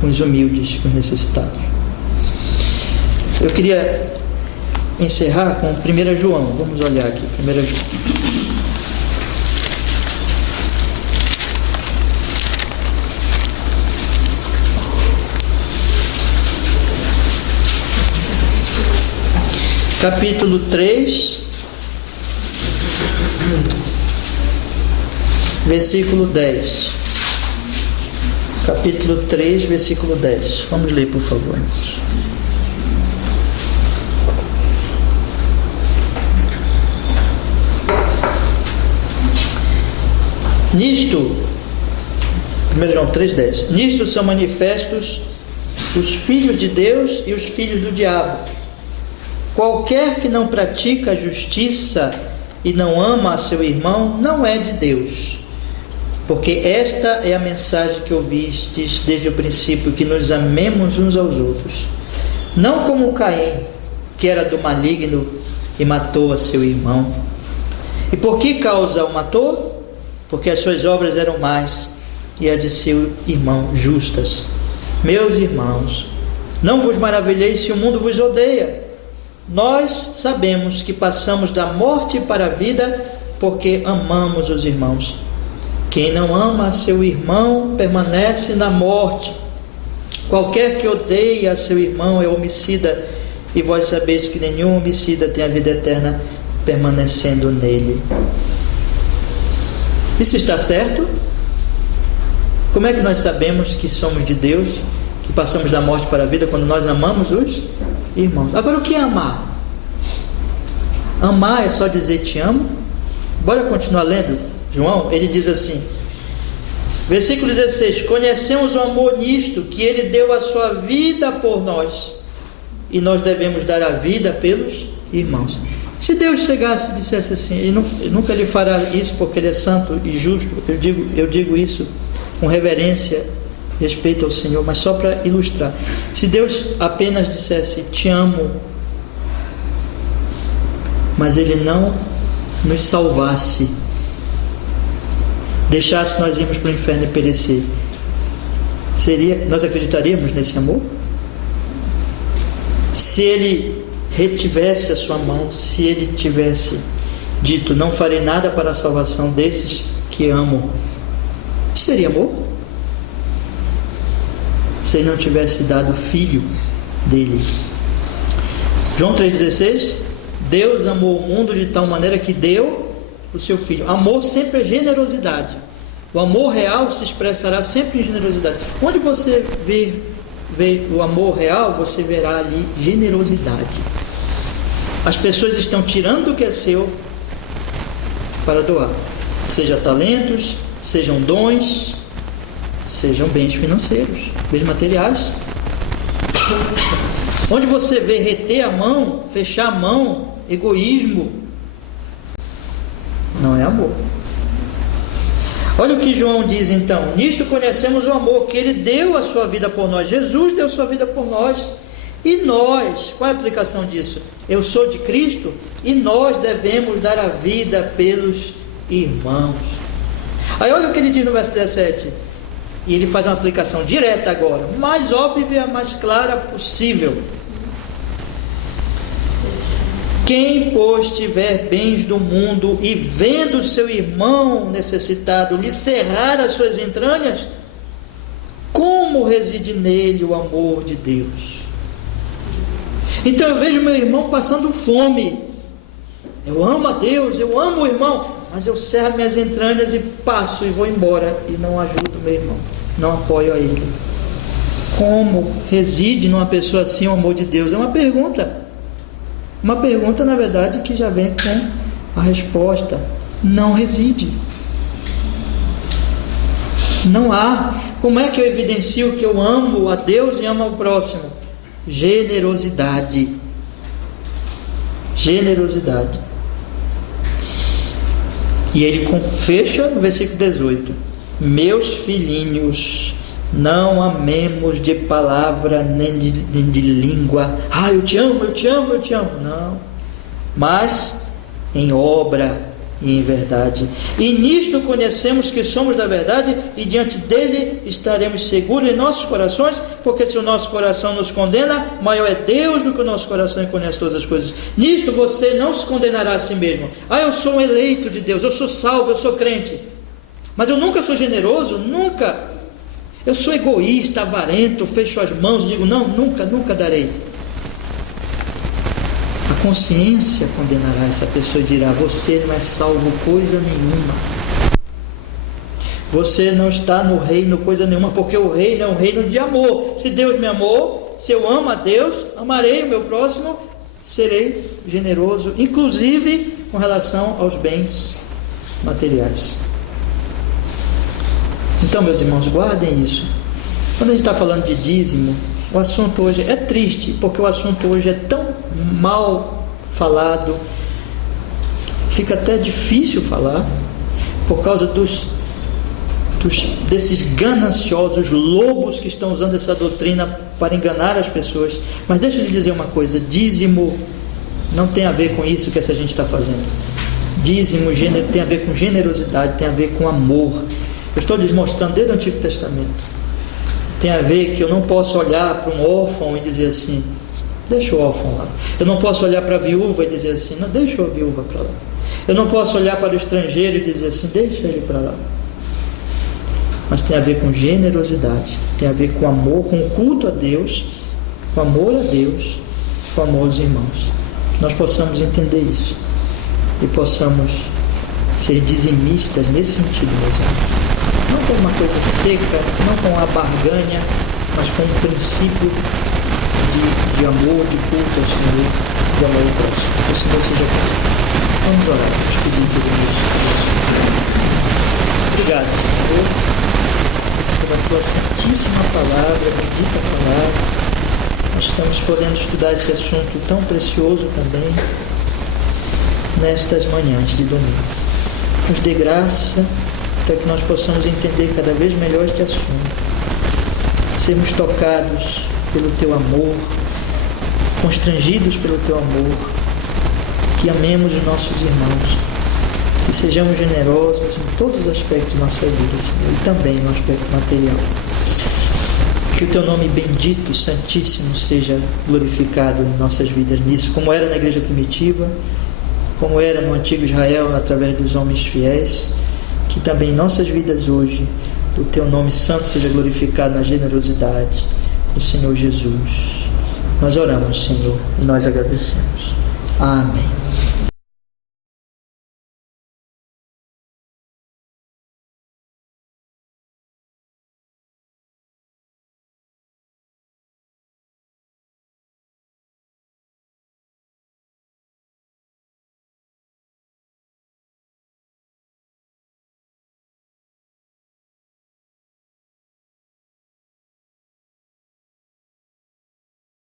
com os humildes, com os necessitados. Eu queria encerrar com 1 João. Vamos olhar aqui, 1 João. Capítulo 3, versículo 10. Capítulo 3, versículo 10. Vamos ler, por favor. Nisto, 1 João 3,10. Nisto são manifestos os filhos de Deus e os filhos do diabo. Qualquer que não pratica a justiça e não ama a seu irmão, não é de Deus. Porque esta é a mensagem que ouvistes desde o princípio, que nos amemos uns aos outros. Não como Caim, que era do maligno e matou a seu irmão. E por que causa o matou? Porque as suas obras eram más e as de seu irmão justas. Meus irmãos, não vos maravilheis se o mundo vos odeia. Nós sabemos que passamos da morte para a vida porque amamos os irmãos. Quem não ama a seu irmão permanece na morte. Qualquer que odeia a seu irmão é homicida, e vós sabeis que nenhum homicida tem a vida eterna permanecendo nele. Isso está certo? Como é que nós sabemos que somos de Deus, que passamos da morte para a vida quando nós amamos os irmãos? Agora, o que é amar? Amar é só dizer te amo? Bora continuar lendo João. Ele diz assim, versículo 16: conhecemos o amor nisto, que ele deu a sua vida por nós, e nós devemos dar a vida pelos irmãos. Se Deus chegasse e dissesse assim, Ele nunca lhe fará isso porque Ele é santo e justo, eu digo isso com reverência, respeito ao Senhor, mas só para ilustrar. Se Deus apenas dissesse, te amo, mas Ele não nos salvasse, deixasse nós irmos para o inferno e perecer, nós acreditaríamos nesse amor? Se Ele retivesse a sua mão, se Ele tivesse dito, não farei nada para a salvação desses que amo, isso seria amor? Se Ele não tivesse dado o Filho dele. João 3,16, Deus amou o mundo de tal maneira que deu o seu Filho. Amor sempre é generosidade. O amor real se expressará sempre em generosidade. Onde você vê o amor real, você verá ali generosidade. As pessoas estão tirando do que é seu para doar, seja talentos, sejam dons, sejam bens financeiros, bens materiais. Onde você vê reter a mão, fechar a mão, egoísmo, não é amor. Olha o que João diz então: nisto conhecemos o amor, que Ele deu a sua vida por nós. Jesus deu a sua vida por nós. E nós, qual é a aplicação disso? Eu sou de Cristo e nós devemos dar a vida pelos irmãos. Aí olha o que ele diz no verso 17. E ele faz uma aplicação direta agora, mais óbvia, mais clara possível. Quem, pois, tiver bens do mundo e vendo seu irmão necessitado lhe cerrar as suas entranhas, como reside nele o amor de Deus? Então eu vejo meu irmão passando fome, eu amo a Deus, eu amo o irmão, mas eu cerro minhas entranhas e passo e vou embora e não ajudo meu irmão, não apoio a ele. Como reside numa pessoa assim o amor de Deus? É uma pergunta na verdade que já vem com a resposta: não reside. Não há. Como é que eu evidencio que eu amo a Deus e amo ao próximo? Generosidade. E ele fecha no versículo 18: meus filhinhos, não amemos de palavra nem de língua. Eu te amo, eu te amo, eu te amo. Não. Mas em obra e em verdade. E nisto conhecemos que somos da verdade, e diante dele estaremos seguros em nossos corações, porque se o nosso coração nos condena, maior é Deus do que o nosso coração e conhece todas as coisas. Nisto você não se condenará a si mesmo. Eu sou um eleito de Deus, eu sou salvo, eu sou crente, mas eu nunca sou generoso, nunca. Eu sou egoísta, avarento, fecho as mãos, digo não, nunca darei. A consciência condenará essa pessoa e dirá: você não é salvo coisa nenhuma, você não está no reino coisa nenhuma, porque o reino é um reino de amor. Se Deus me amou, se eu amo a Deus, amarei o meu próximo, serei generoso, inclusive com relação aos bens materiais. Então, meus irmãos, guardem isso. Quando a gente está falando de dízimo, o assunto hoje é triste, porque o assunto hoje é tão mal falado, fica até difícil falar, por causa desses gananciosos lobos que estão usando essa doutrina para enganar as pessoas. Mas deixa eu lhe dizer uma coisa: dízimo não tem a ver com isso que essa gente está fazendo. Dízimo tem a ver com generosidade, tem a ver com amor. Eu estou lhes mostrando desde o Antigo Testamento. Tem a ver que eu não posso olhar para um órfão e dizer assim: deixa o órfão lá. Eu não posso olhar para a viúva e dizer assim: não, deixa a viúva para lá. Eu não posso olhar para o estrangeiro e dizer assim: deixa ele para lá. Mas tem a ver com generosidade, tem a ver com amor, com culto a Deus, com amor a Deus, com amor aos irmãos. Que nós possamos entender isso e possamos ser dizimistas nesse sentido, meus irmãos. Não com uma coisa seca, não com a barganha, mas com um princípio de amor, de culto ao Senhor, de amor ao próximo. Que o Senhor seja conosco. Vamos orar, vamos pedir por isso. Obrigado, Senhor, pela tua santíssima palavra, bendita palavra. Nós estamos podendo estudar esse assunto tão precioso também nestas manhãs de domingo. Nos dê graça para que nós possamos entender cada vez melhor este assunto, sermos tocados pelo Teu amor, constrangidos pelo Teu amor, que amemos os nossos irmãos, que sejamos generosos em todos os aspectos da nossa vida, Senhor, e também no aspecto material. Que o Teu nome bendito, santíssimo, seja glorificado em nossas vidas nisso, como era na igreja primitiva, como era no antigo Israel, através dos homens fiéis, que também em nossas vidas hoje, o Teu nome santo seja glorificado na generosidade do Senhor Jesus. Nós oramos, Senhor, e nós agradecemos. Amém.